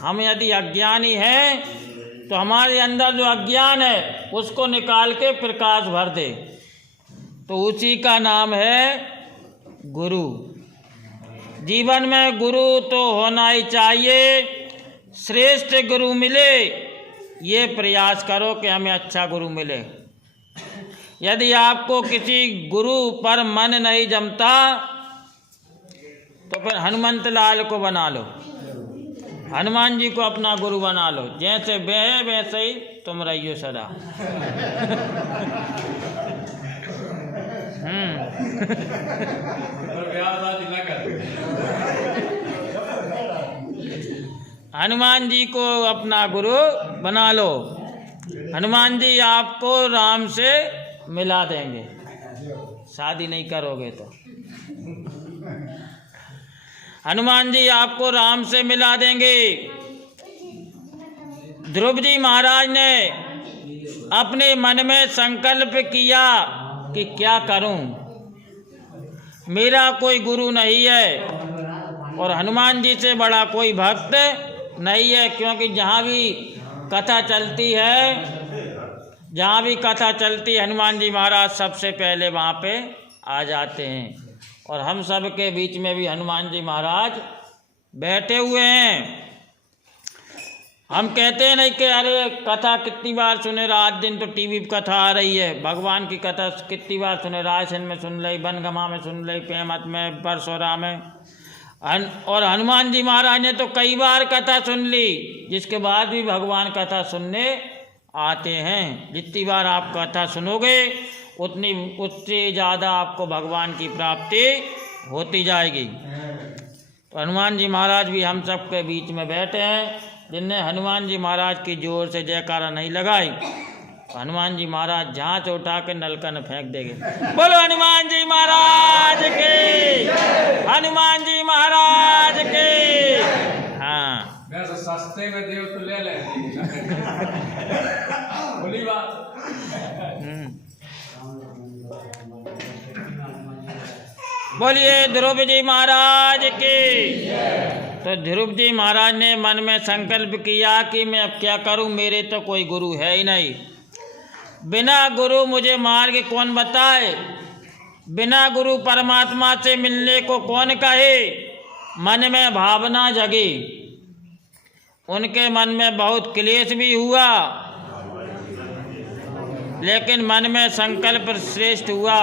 हम यदि अज्ञानी हैं तो हमारे अंदर जो अज्ञान है उसको निकाल के प्रकाश भर दे, तो उसी का नाम है गुरु। जीवन में गुरु तो होना ही चाहिए। श्रेष्ठ गुरु मिले, ये प्रयास करो कि हमें अच्छा गुरु मिले। यदि आपको किसी गुरु पर मन नहीं जमता तो फिर हनुमंत लाल को बना लो, हनुमान जी को अपना गुरु बना लो। जैसे वे है वैसे ही तुम रहियो सदा। हनुमान जी को अपना गुरु बना लो। हनुमान जी आपको राम से मिला देंगे, शादी नहीं करोगे तो। हनुमान जी आपको राम से मिला देंगे। ध्रुव जी महाराज ने अपने मन में संकल्प किया कि क्या करूं, मेरा कोई गुरु नहीं है और हनुमान जी से बड़ा कोई भक्त नहीं है, क्योंकि जहाँ भी कथा चलती है हनुमान जी महाराज सबसे पहले वहाँ पे आ जाते हैं। और हम सब के बीच में भी हनुमान जी महाराज बैठे हुए हैं। हम कहते हैं नहीं कि अरे कथा कितनी बार सुने, रात दिन तो टीवी पर कथा आ रही है, भगवान की कथा कितनी बार सुने, रायसेन में सुन ली, बनगमा में सुन ली, पेमत में, परसोरा में। और हनुमान जी महाराज ने तो कई बार कथा सुन ली, जिसके बाद भी भगवान कथा सुनने आते हैं। जितनी बार आप कथा सुनोगे उससे ज़्यादा आपको भगवान की प्राप्ति होती जाएगी। तो हनुमान जी महाराज भी हम सब के बीच में बैठे हैं। जिनने हनुमान जी महाराज की जोर से जयकारा नहीं लगाई, हनुमान जी महाराज जहाँ से उठा के नलका न फेंक देंगे। बोलो हनुमान जी महाराज के, हनुमान जी महाराज के। हाँ, वैसे सस्ते में देव तो ले ले। बोली बात। बोलिए ध्रुव जी महाराज की। तो ध्रुव जी महाराज ने मन में संकल्प किया कि मैं अब क्या करूं, मेरे तो कोई गुरु है ही नहीं, बिना गुरु मुझे मार्ग कौन बताए, बिना गुरु परमात्मा से मिलने को कौन कहे। मन में भावना जगी, उनके मन में बहुत क्लेश भी हुआ, लेकिन मन में संकल्प श्रेष्ठ हुआ।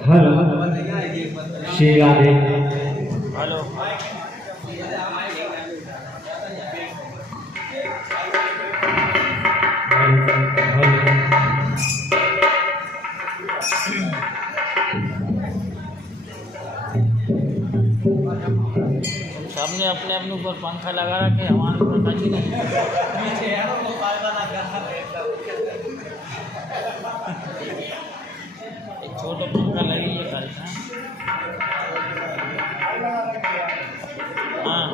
हेलो, श्री राधे। हेलो, सबने अपने अपने ऊपर पंखा लगा रखे, हमारे ऊपर कहीं नहीं। एक छोटा पंखा लगी है कल। हाँ,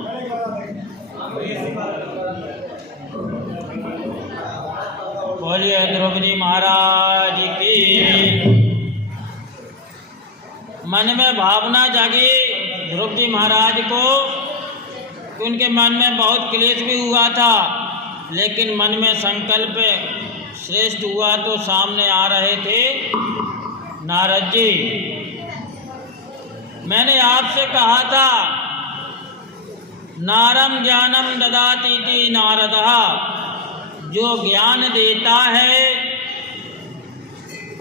बोलिए ध्रुव जी महाराज की। मन में भावना जागी ध्रुव जी महाराज को कि उनके मन में बहुत क्लेश भी हुआ था, लेकिन मन में संकल्प श्रेष्ठ हुआ। तो सामने आ रहे थे नारद जी। मैंने आपसे कहा था नारम ज्ञानम ददाति इति नारदः, जो ज्ञान देता है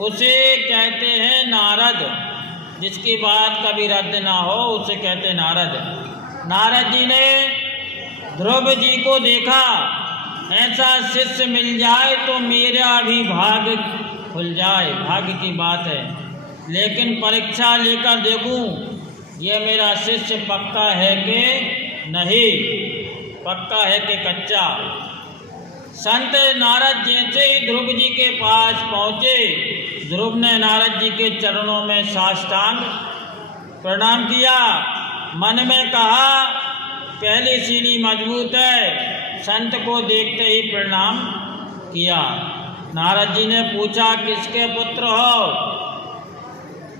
उसे कहते हैं नारद, जिसकी बात कभी रद्द ना हो उसे कहते हैं नारद। नारद जी ने ध्रुव जी को देखा, ऐसा शिष्य मिल जाए तो मेरा भी भाग्य खुल जाए, भाग्य की बात है। लेकिन परीक्षा लेकर देखूं ये मेरा शिष्य पक्का है कि नहीं, पक्का है कि कच्चा। संत नारद जैसे ही ध्रुव जी के पास पहुँचे, ध्रुव ने नारद जी के चरणों में साष्टांग प्रणाम किया। मन में कहा पहली सीढ़ी मजबूत है, संत को देखते ही प्रणाम किया। नारद जी ने पूछा किसके पुत्र हो,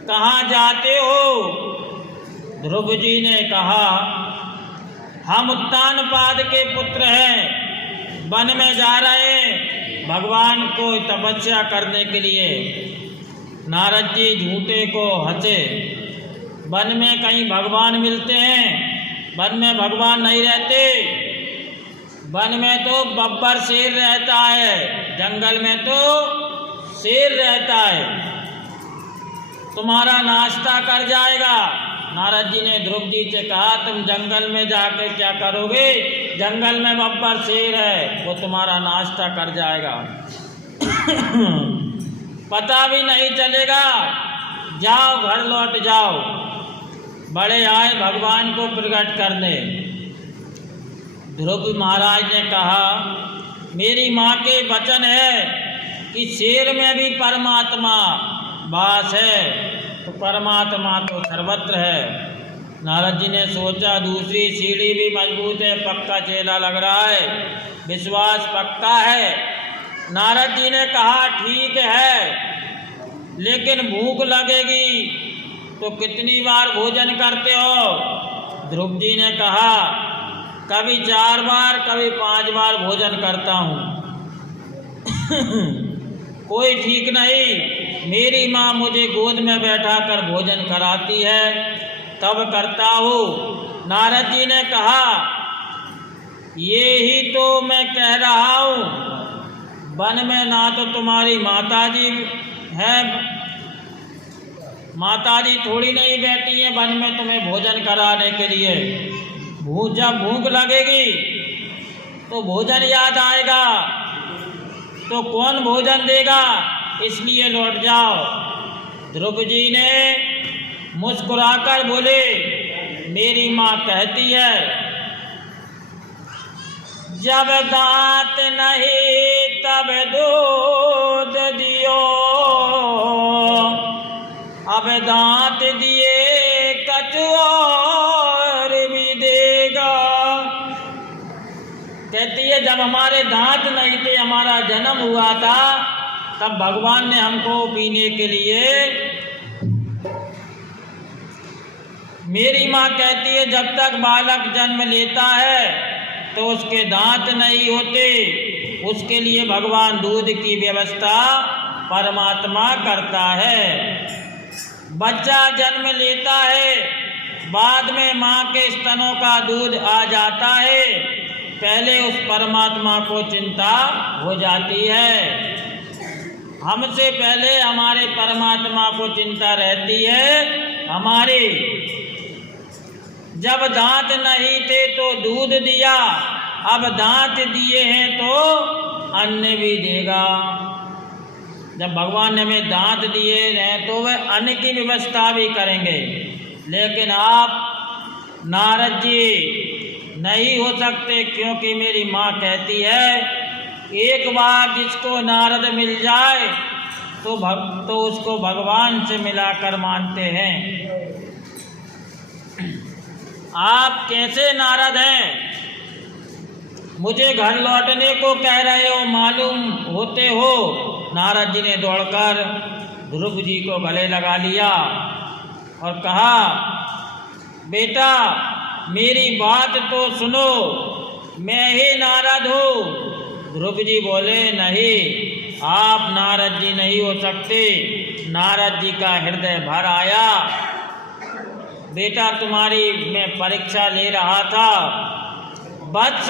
कहाँ जाते हो? ध्रुव जी ने कहा हम उत्तानपाद के पुत्र हैं, वन में जा रहे हैं भगवान को तपस्या करने के लिए। नारद जी झूठे को हंसे, वन में कहीं भगवान मिलते हैं? वन में भगवान नहीं रहते, वन में तो बब्बर शेर रहता है, जंगल में तो शेर रहता है, तुम्हारा नाश्ता कर जाएगा। नारद जी ने ध्रुव जी से कहा तुम जंगल में जाके क्या करोगे, जंगल में बब्बर शेर है, वो तुम्हारा नाश्ता कर जाएगा। पता भी नहीं चलेगा, जाओ घर लौट जाओ, बड़े आए भगवान को प्रकट करने। ध्रुव महाराज ने कहा मेरी माँ के वचन है कि शेर में भी परमात्मा वास है, तो परमात्मा तो सर्वत्र है, नारद जी ने सोचा दूसरी सीढ़ी भी मजबूत है, पक्का चेला लग रहा है, विश्वास पक्का है। नारद जी ने कहा ठीक है, लेकिन भूख लगेगी तो कितनी बार भोजन करते हो? ध्रुव जी ने कहा कभी 4 बार, कभी 5 बार भोजन करता हूँ। कोई ठीक नहीं, मेरी माँ मुझे गोद में बैठा कर भोजन कराती है तब करता हूँ। नारद जी ने कहा ये ही तो मैं कह रहा हूँ, वन में ना तो तुम्हारी माताजी है, माताजी थोड़ी नहीं बैठी है वन में तुम्हें भोजन कराने के लिए। जब भूख लगेगी तो भोजन याद आएगा तो कौन भोजन देगा, इसलिए लौट जाओ। ध्रुव जी ने मुस्कुराकर बोले मेरी माँ कहती है जब दांत नहीं तब दूध दियो, अब दांत दिए कछु और भी देगा। कहती है जब हमारे दांत नहीं थे, हमारा जन्म हुआ था, तब भगवान ने हमको पीने के लिए। मेरी माँ कहती है जब तक बालक जन्म लेता है तो उसके दांत नहीं होते, उसके लिए भगवान दूध की व्यवस्था परमात्मा करता है। बच्चा जन्म लेता है, बाद में माँ के स्तनों का दूध आ जाता है, पहले उस परमात्मा को चिंता हो जाती है। हमसे पहले हमारे परमात्मा को चिंता रहती है हमारी। जब दांत नहीं थे तो दूध दिया, अब दांत दिए हैं तो अन्न भी देगा। जब भगवान ने हमें दांत दिए हैं तो वह अन्न की व्यवस्था भी करेंगे। लेकिन आप नारद जी नहीं हो सकते, क्योंकि मेरी माँ कहती है एक बार जिसको नारद मिल जाए तो उसको भगवान से मिलाकर मानते हैं। आप कैसे नारद हैं? मुझे घर लौटने को कह रहे हो, मालूम होते हो। नारद जी ने दौड़कर ध्रुव जी को गले लगा लिया और कहा बेटा मेरी बात तो सुनो, मैं ही नारद हूँ। ध्रुव जी बोले नहीं, आप नारद जी नहीं हो सकते। नारद जी का हृदय भर आया। बेटा तुम्हारी मैं परीक्षा ले रहा था, बस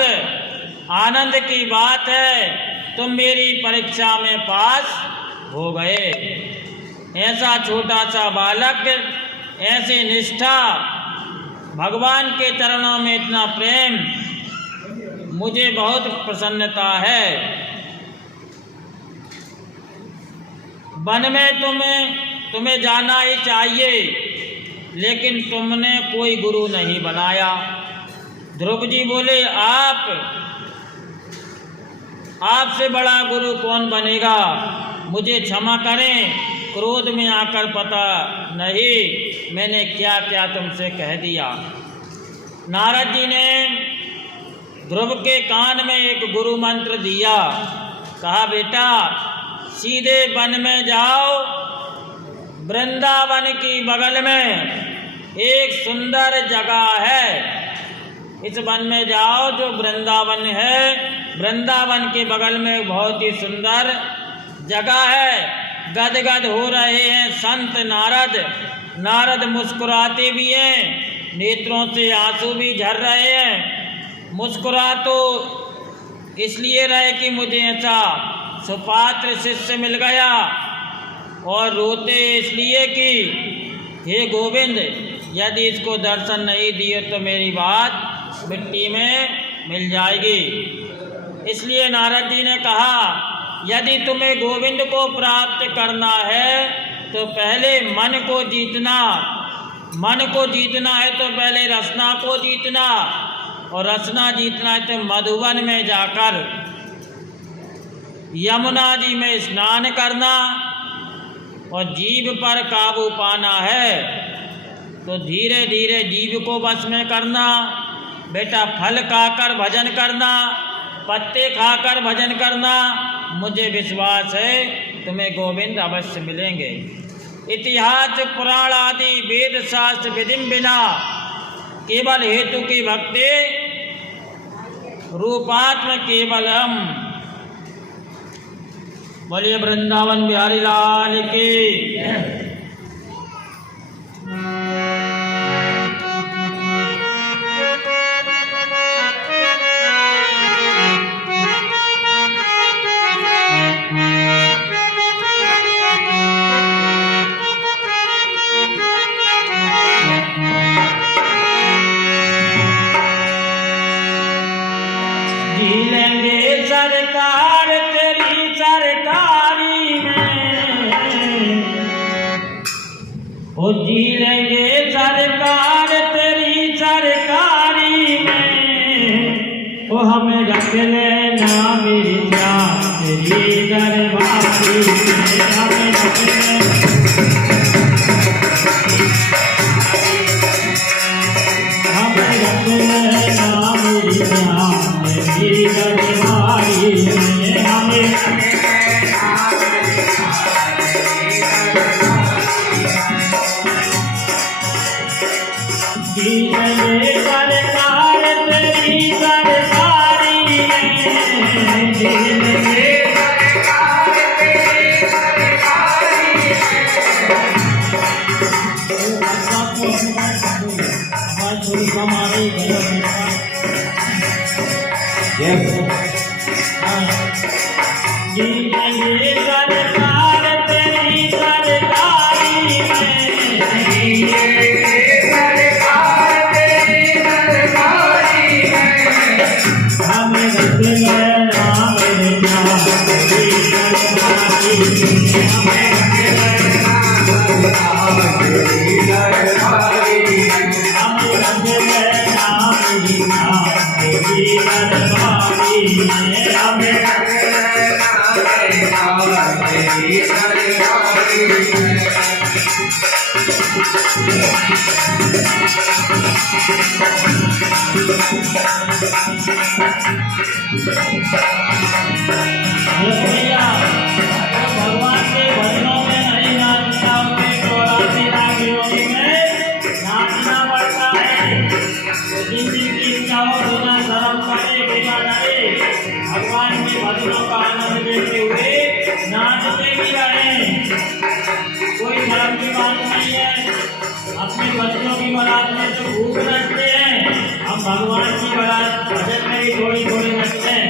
आनंद की बात है तुम मेरी परीक्षा में पास हो गए। ऐसा छोटा सा बालक, ऐसी निष्ठा, भगवान के चरणों में इतना प्रेम, मुझे बहुत प्रसन्नता है। वन में तुम्हें जाना ही चाहिए, लेकिन तुमने कोई गुरु नहीं बनाया। ध्रुव जी बोले आपसे बड़ा गुरु कौन बनेगा? मुझे क्षमा करें, क्रोध में आकर पता नहीं मैंने क्या क्या तुमसे कह दिया। नारद जी ने ध्रुव के कान में एक गुरु मंत्र दिया। कहा बेटा सीधे वन में जाओ, वृंदावन की बगल में एक सुंदर जगह है, इस वन में जाओ जो वृंदावन है। वृंदावन के बगल में बहुत ही सुंदर जगह है। गदगद हो रहे हैं संत नारद। नारद मुस्कुराते भी हैं, नेत्रों से आंसू भी झर रहे हैं। मुस्कुरा तो इसलिए रहे कि मुझे ऐसा सुपात्र शिष्य मिल गया, और रोते इसलिए कि हे गोविंद यदि इसको दर्शन नहीं दिए तो मेरी बात मिट्टी में मिल जाएगी। इसलिए नारद जी ने कहा यदि तुम्हें गोविंद को प्राप्त करना है तो पहले मन को जीतना। मन को जीतना है तो पहले रसना को जीतना, और रसना जीतना है तो मधुवन में जाकर यमुना जी में स्नान करना और जीभ पर काबू पाना है। तो धीरे धीरे जीव को वश में करना। बेटा फल खाकर भजन करना, पत्ते खाकर भजन करना। मुझे विश्वास है तुम्हें गोविंद अवश्य मिलेंगे। इतिहास पुराण आदि वेद शास्त्र विधिम बिना केवल हेतु की भक्ति, रूपात्म केवल हम। बोलिए वृंदावन बिहारी लाल की। सरकार तेरी सरकारी में, ओ जी लेंगे सरकार तेरी सरकारी में। ओ हमें रख लेना मेरी जान तेरी दरबारी में, हमें रख लेना, हमें रख लेना मेरी जान तेरी दरबारी में, हमें जीलेंगे सरकार तेरी सरकारी में, जीलेंगे सरकार तेरी सरकारी में। थोड़ी कम आ रही जीलेंगे सरकार तेरी सरकारी में, हमें रख लेना मेरे जान तेरी दरबारी में, हमें रख लेना तेरी दरबारी में, हमें रख लेना मेरी जान तेरी दरबारी में, हमें रख लेना तेरी दरबारी में। भगवान के भजनों में नहीं नाचना, उसके चौरासी लाख योनि में नाचना पड़ता है। जिंदगी की इच्छा हो बिना शर्म करे बिना डरे भगवान के भजनों का आनंद लेते हुए नाचते भी रहें। कोई शर्म की बात नहीं है। अपने बच्चों की बारात में तो खूब नचते हैं, हम भगवान की बारात भजन में भी थोड़ी थोड़ी नचते हैं।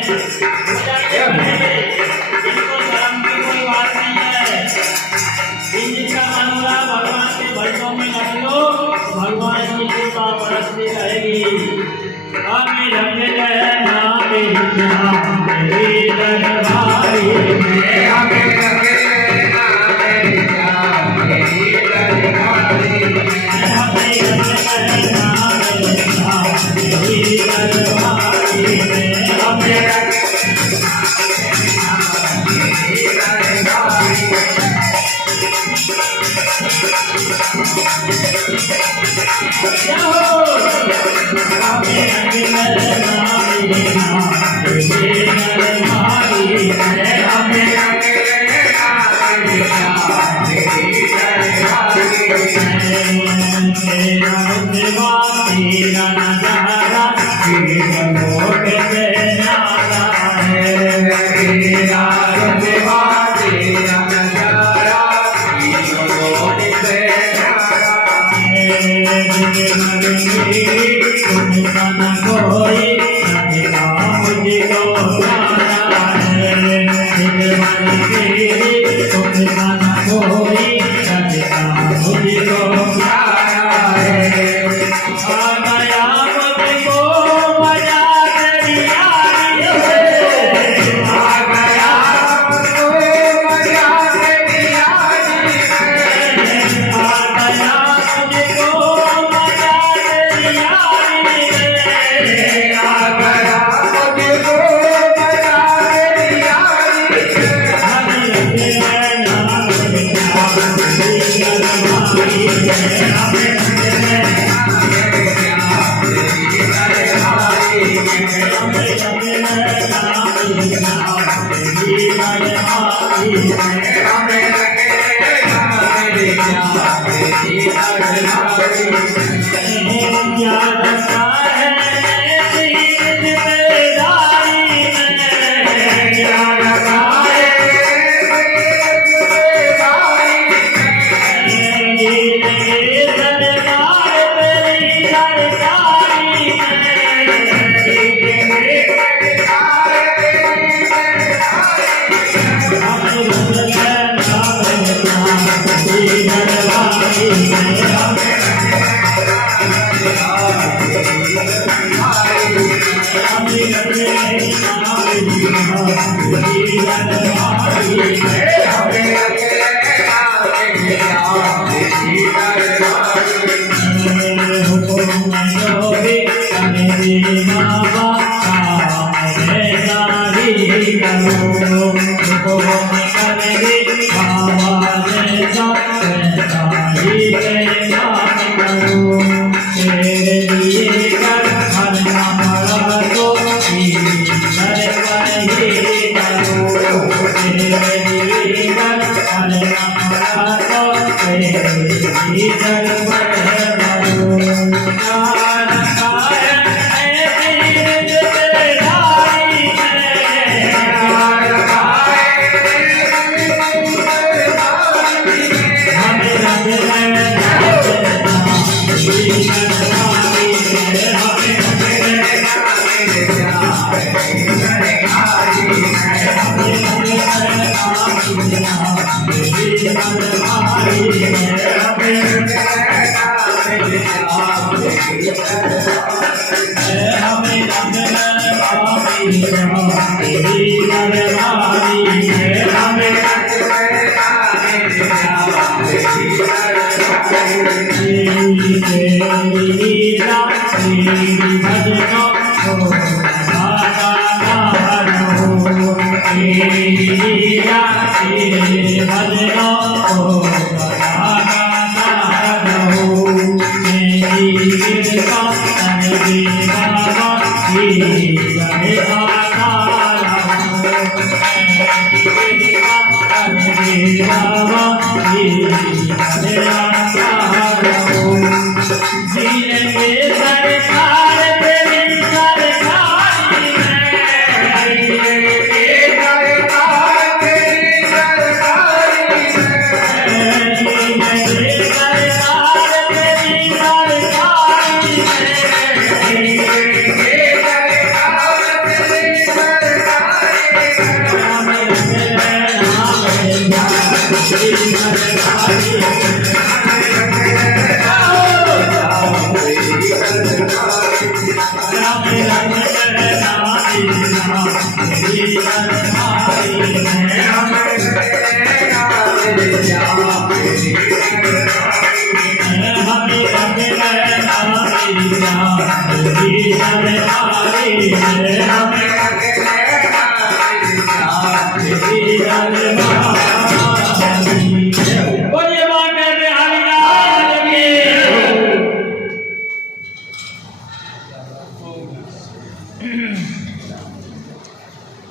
इनको शर्म की कोई बात नहीं है। जिनका मन हो रहा भगवान के भजनों में नच लो, भगवान की कृपा बरसती रहेगी। हमें रख लेना मेरी जान तेरी दरबारी में, हमें रख लेना मेरी जान तेरी दरबारी में, हमें रख लेना मेरी जान तेरी दरबारी में, हमें रख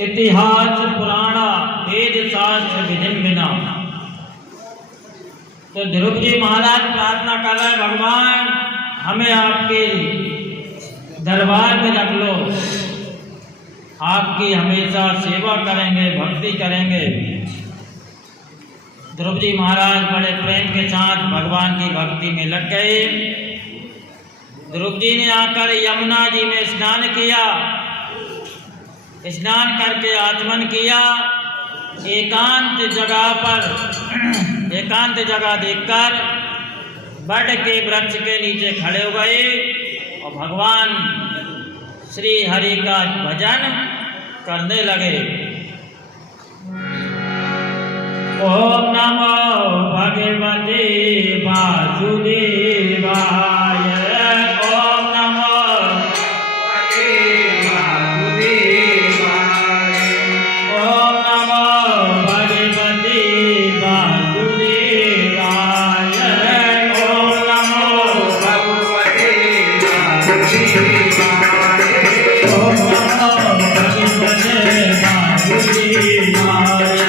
इतिहास पुराना वेद शास्त्र विधिन्ना। तो ध्रुव जी महाराज प्रार्थना कर रहे हैं, भगवान हमें आपके दरबार में रख लो, आपकी हमेशा सेवा करेंगे, भक्ति करेंगे। ध्रुव जी महाराज बड़े प्रेम के साथ भगवान की भक्ति में लग गए। ध्रुव जी ने आकर यमुना जी में स्नान किया, स्नान करके आचमन किया। एकांत जगह पर एकांत जगह देखकर बड़ के वृक्ष के नीचे खड़े हो गए और भगवान श्री हरि का भजन करने लगे। ओम नमो भगवते वासुदेवाय, ओम नमो ओम नमो भगवते वासुदेवाय, ओम नमो ओम नमो भगवते वासुदेवाय।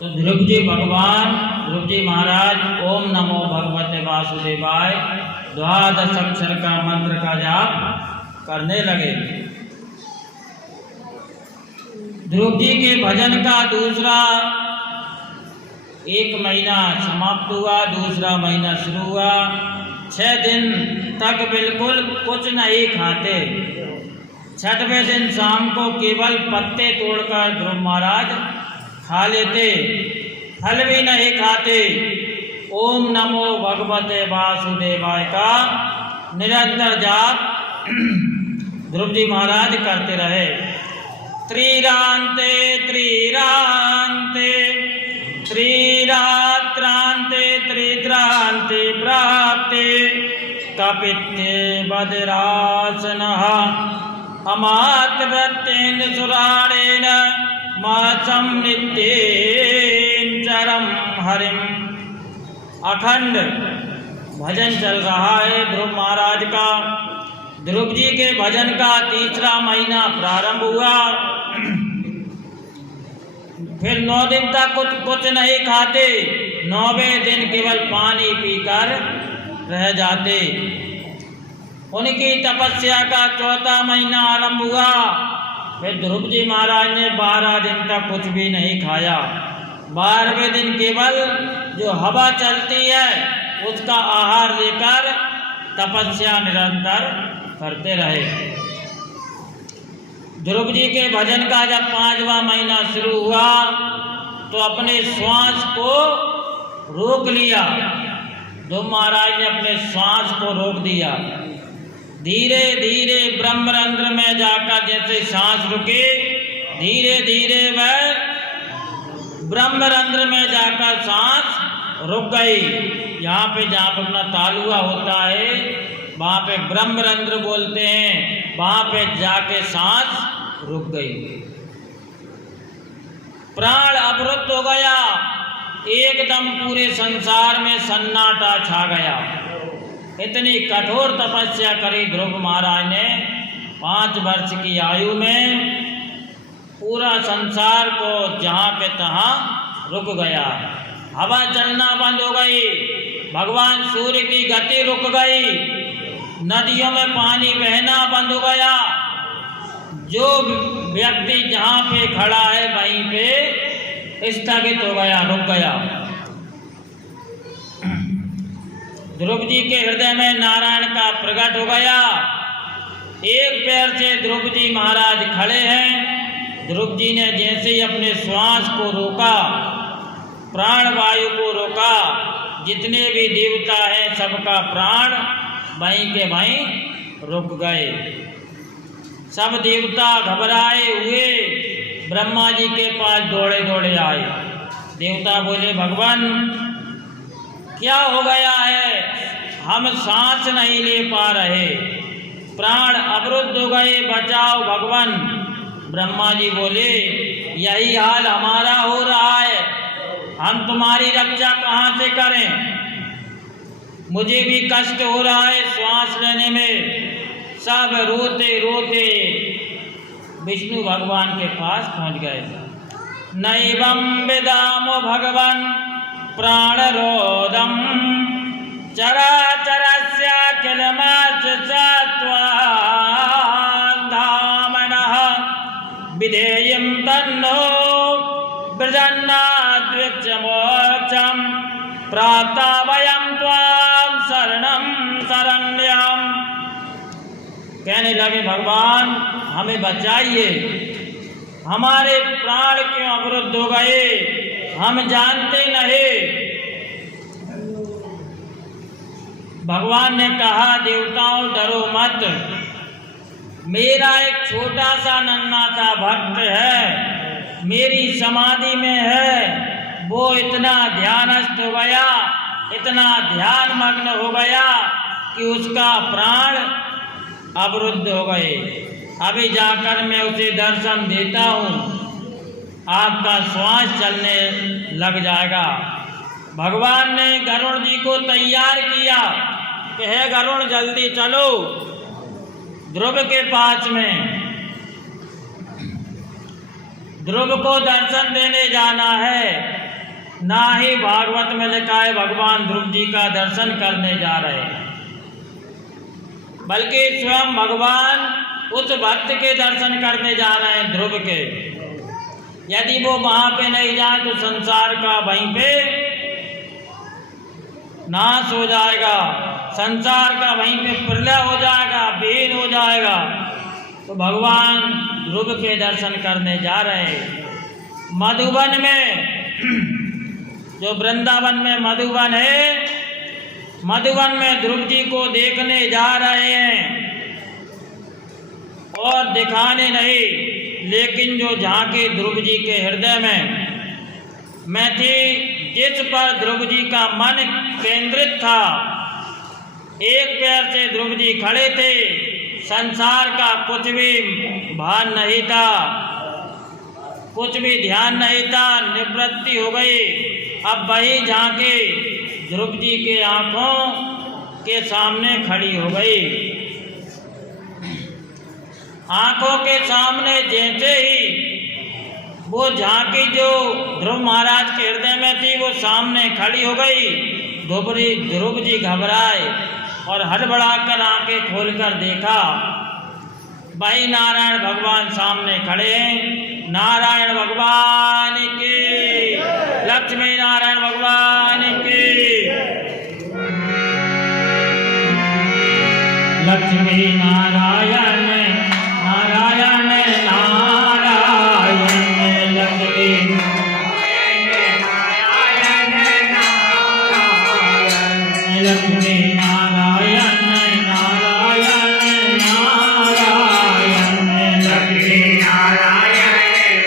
तो ध्रुव जी भगवान ध्रुव जी महाराज ओम नमो भगवते वासुदेवाय द्वादश अक्षर का मंत्र का जाप करने लगे। ध्रुव जी के भजन का दूसरा एक महीना समाप्त हुआ, दूसरा महीना शुरू हुआ। 6 दिन तक बिल्कुल कुछ नहीं खाते। 6वें दिन शाम को केवल पत्ते तोड़कर ध्रुव महाराज खा लेते, फल भी नहीं खाते। ओम नमो भगवते वासुदेवाय का निरंतर जाप ध्रुव जी महाराज करते रहे। त्रिरांते त्रिरांते त्रिरात्रांते त्रित्रांते प्राप्ते कपित्ते बदरासनः अमात्रवृत्तेन सुराणेन माचम नित्येचरम हरिम। अखंड भजन चल रहा है ध्रुव महाराज का। ध्रुव जी के भजन का तीसरा महीना प्रारंभ हुआ। फिर 9 दिन तक कुछ नहीं खाते। 9वें दिन केवल पानी पीकर रह जाते। उनकी तपस्या का चौथा महीना आरंभ हुआ। फिर ध्रुव जी महाराज ने 12 दिन तक कुछ भी नहीं खाया। 12वें दिन केवल जो हवा चलती है उसका आहार लेकर तपस्या निरंतर करते रहे। ध्रुव जी के भजन का जब 5वां महीना शुरू हुआ तो अपने श्वास को रोक लिया। ध्रुव महाराज ने अपने श्वास को रोक दिया। धीरे धीरे ब्रह्मरंध्र में जाकर जैसे सांस रुके, धीरे धीरे वह ब्रह्मरंध्र में जाकर सांस रुक गई। यहाँ पे जहाँ पर अपना तालुआ होता है वहाँ पे ब्रह्मरंध्र बोलते हैं, वहाँ पे जाके सांस रुक गई। प्राण अवरुद्ध हो गया। एकदम पूरे संसार में सन्नाटा छा गया। इतनी कठोर तपस्या करी ध्रुव महाराज ने। 5 वर्ष की आयु में पूरा संसार को जहाँ पे तहाँ रुक गया। हवा चलना बंद हो गई। भगवान सूर्य की गति रुक गई, नदियों में पानी बहना बंद हो गया। जो व्यक्ति जहाँ पे खड़ा है वहीं पे स्थगित हो गया, रुक गया। ध्रुव जी के हृदय में नारायण का प्रकट हो गया। एक पैर से ध्रुव जी महाराज खड़े हैं। ध्रुव जी ने जैसे ही अपने श्वास को रोका, प्राणवायु को रोका, जितने भी देवता हैं सबका प्राण वहीं के वहीं रुक गए। सब देवता घबराए हुए ब्रह्मा जी के पास दौड़े दौड़े आए। देवता बोले, भगवान क्या हो गया है, हम सांस नहीं ले पा रहे, प्राण अवरुद्ध हो गए, बचाओ भगवान। ब्रह्मा जी बोले, यही हाल हमारा हो रहा है, हम तुम्हारी रक्षा कहाँ से करें, मुझे भी कष्ट हो रहा है श्वास लेने में। सब रोते रोते विष्णु भगवान के पास पहुंच गए। नैवं विदामो भगवान प्राणरोधम चराचरस्याखिलमच्युतत्वान्धामनः विधेयं तन्नो ब्रजन्नाद्विक्षमोक्षं प्राप्ता वयं त्वां शरणं शरण्यम्। कहने लगे, भगवान हमें बचाइए, हमारे प्राण क्यों अवरुद्ध हो गए, हम जानते नहीं। भगवान ने कहा, देवताओं डरो मत, मेरा एक छोटा सा नन्हा सा भक्त है, मेरी समाधि में है, वो इतना ध्यानस्थ हो गया, इतना ध्यान मग्न हो गया कि उसका प्राण अवरुद्ध हो गए। अभी जाकर मैं उसे दर्शन देता हूँ, आपका श्वास चलने लग जाएगा। भगवान ने गरुण जी को तैयार किया कि हे गरुण जल्दी चलो ध्रुव के पास में, ध्रुव को दर्शन देने जाना है। ना ही भागवत में लिखा है भगवान ध्रुव जी का दर्शन करने जा रहे हैं, बल्कि स्वयं भगवान उस भक्त के दर्शन करने जा रहे हैं, ध्रुव के। यदि वो वहां पे नहीं जाए तो संसार का वहीं पे नाश हो जाएगा, संसार का वहीं पे प्रलय हो जाएगा, विहीन हो जाएगा। तो भगवान ध्रुव के दर्शन करने जा रहे हैं। मधुवन में, जो वृंदावन में मधुवन है, मधुवन में ध्रुव जी को देखने जा रहे हैं और दिखाने नहीं, लेकिन जो झांकी ध्रुव जी के हृदय में थी, जिस पर ध्रुव जी का मन केंद्रित था। एक पैर से ध्रुव जी खड़े थे, संसार का कुछ भी भान नहीं था, कुछ भी ध्यान नहीं था, निवृत्ति हो गई। अब वही झांकी ध्रुव जी के आंखों के सामने खड़ी हो गई। आंखों के सामने जैसे ही वो झांकी जो ध्रुव महाराज के हृदय में थी वो सामने खड़ी हो गई। ध्रुव जी घबराए और हड़बड़ाकर आंखें खोलकर देखा, भाई नारायण भगवान सामने खड़े हैं। नारायण भगवान की, लक्ष्मी नारायण भगवान की, लक्ष्मी नारायण नारायण नारायण, लक्ष्मी नारायण नारायण, लक्ष्मी नारायण नारायण नारायण, लक्ष्मी नारायण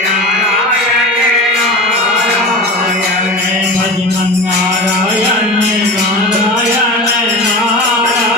नारायण नारायण, भजमन नारायण नारायण नारायण, नारायण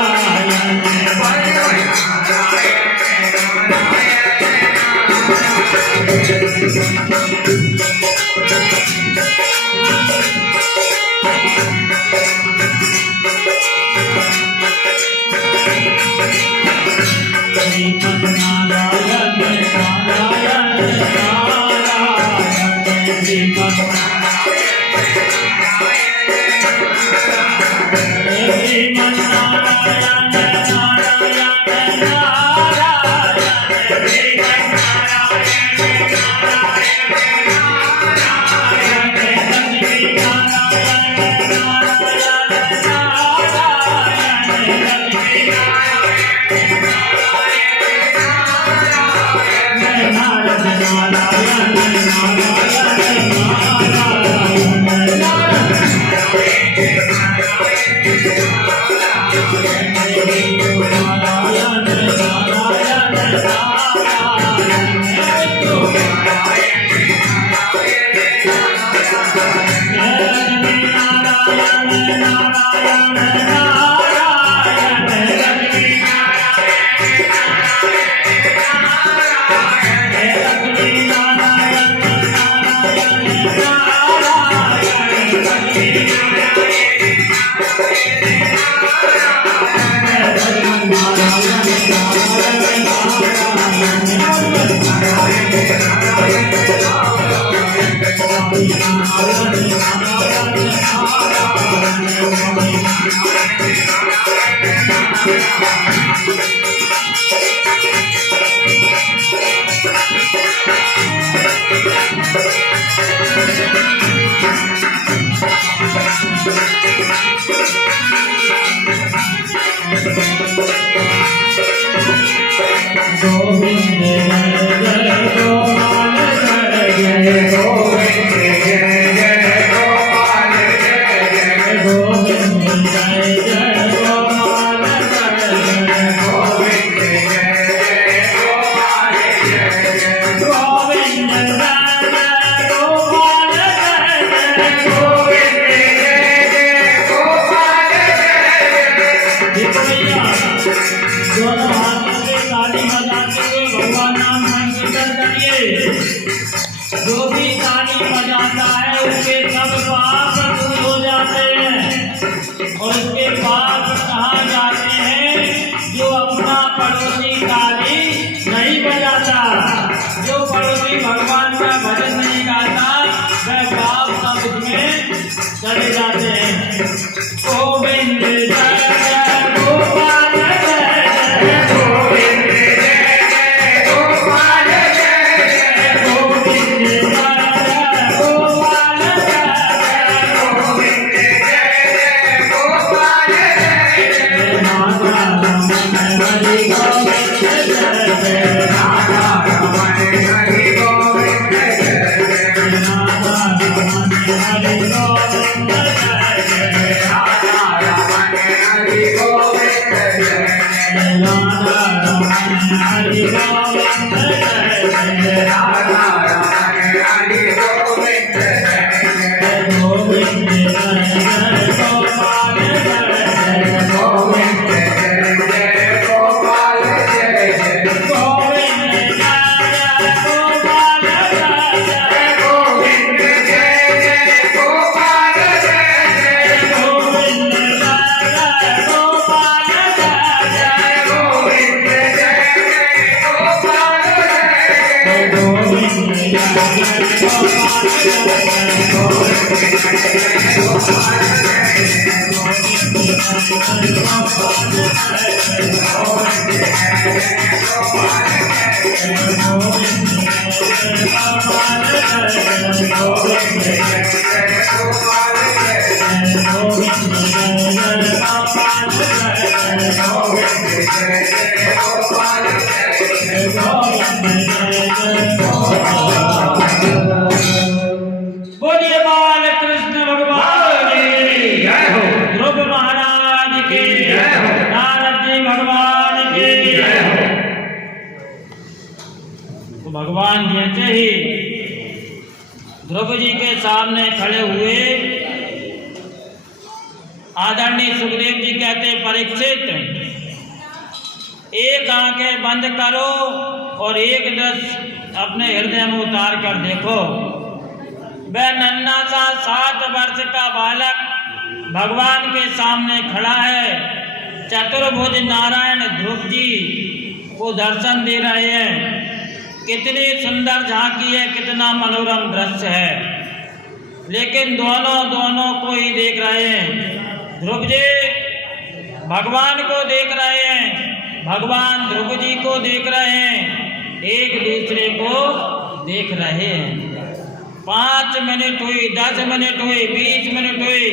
जो भी ताली बजाता है उसके सब पाप दूर हो जाते हैं। और उसके पाप कहाँ जाते हैं? जो अपना पड़ोसी ताली नहीं बजाता, जो पड़ोसी भगवान का भजन नहीं गाता, वह पाप सब उसमें चले जाते हैं। गोविंद जय जय गोपाल जय गोविंद बोलिए बाल कृष्ण भगवान की जय हो, ध्रुव महाराज की जय हो, नारद जी भगवान की जय हो। तो भगवान जैसे ही ध्रुव जी के सामने खड़े हुए, आदरणीय सुखदेव जी कहते, परीक्षित एक आंखें बंद करो और एक दृश्य अपने हृदय में उतार कर देखो। वह नन्हा सा 7 वर्ष का बालक भगवान के सामने खड़ा है। चतुर्भुज नारायण ध्रुव जी को दर्शन दे रहे हैं। कितनी सुंदर झांकी है, कितना मनोरम दृश्य है। लेकिन दोनों को ही देख रहे हैं। ध्रुव जी भगवान को देख रहे हैं, भगवान ध्रुव जी को देख रहे हैं, एक दूसरे को देख रहे हैं। 5 मिनट हुई, 10 मिनट हुई, 20 मिनट हुई,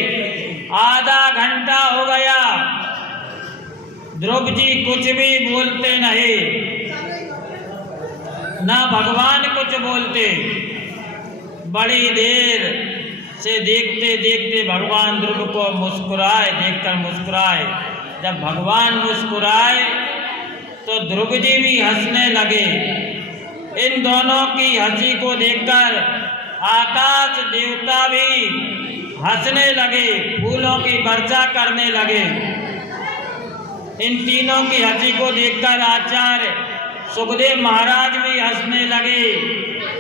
आधा घंटा हो गया, ध्रुव जी कुछ भी बोलते नहीं, ना भगवान कुछ बोलते। बड़ी देर से देखते देखते भगवान ध्रुव को मुस्कुराए, देखकर मुस्कुराए। जब भगवान मुस्कुराए तो ध्रुव जी भी हंसने लगे। इन दोनों की हंसी को देखकर आकाश देवता भी हंसने लगे, फूलों की वर्षा करने लगे। इन तीनों की हंसी को देखकर आचार्य सुखदेव महाराज भी हंसने लगे।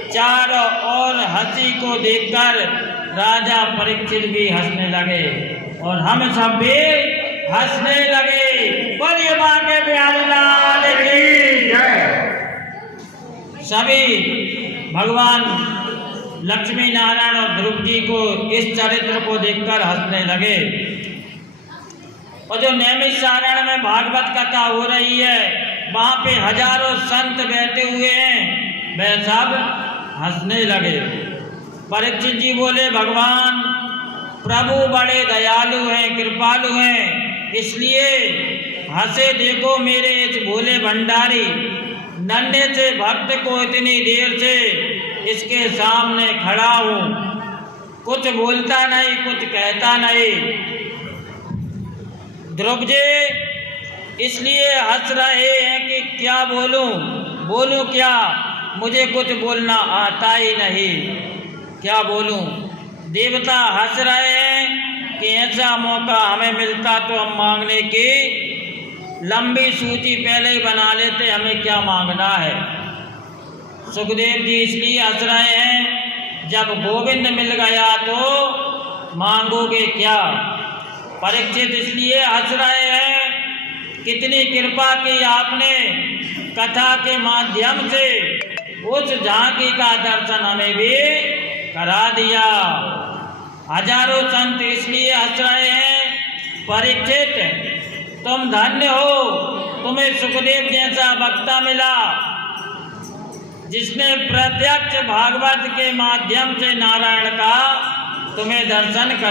चारों ओर हंसी को देखकर राजा परीक्षित भी हंसने लगे और हम सब भी हंसने लगे। बोलिए मां के प्यारे लाल की जय। सभी भगवान लक्ष्मी नारायण और ध्रुव जी को इस चरित्र को देखकर हंसने लगे। और जो नैमिषारण्य में भागवत कथा हो रही है, वहाँ पे हजारों संत बैठे हुए हैं, वे सब हंसने लगे। परीक्षित जी बोले, भगवान प्रभु बड़े दयालु हैं, कृपालु हैं, इसलिए हंसे। देखो मेरे इस भोले भंडारी नन्हे से भक्त को इतनी देर से इसके सामने खड़ा हूँ, कुछ बोलता नहीं, कुछ कहता नहीं। ध्रुव जी इसलिए हंस रहे हैं कि क्या बोलूं, बोलूं क्या, मुझे कुछ बोलना आता ही नहीं, क्या बोलूं। देवता हंस रहे हैं कि ऐसा मौका हमें मिलता तो हम मांगने की लंबी सूची पहले ही बना लेते, हमें क्या मांगना है। सुखदेव जी इसलिए हंस रहे हैं, जब गोविंद मिल गया तो मांगोगे क्या। परीक्षित इसलिए हंस रहे हैं, कितनी कृपा की आपने, कथा के माध्यम से उस झांकी का दर्शन हमें भी करा दिया। हजारों संत इसलिए हंस रहे हैं, परीक्षित तुम धन्य हो, तुम्हें सुखदेव जैसा वक्ता मिला जिसने प्रत्यक्ष भागवत के माध्यम से नारायण का तुम्हें दर्शन कर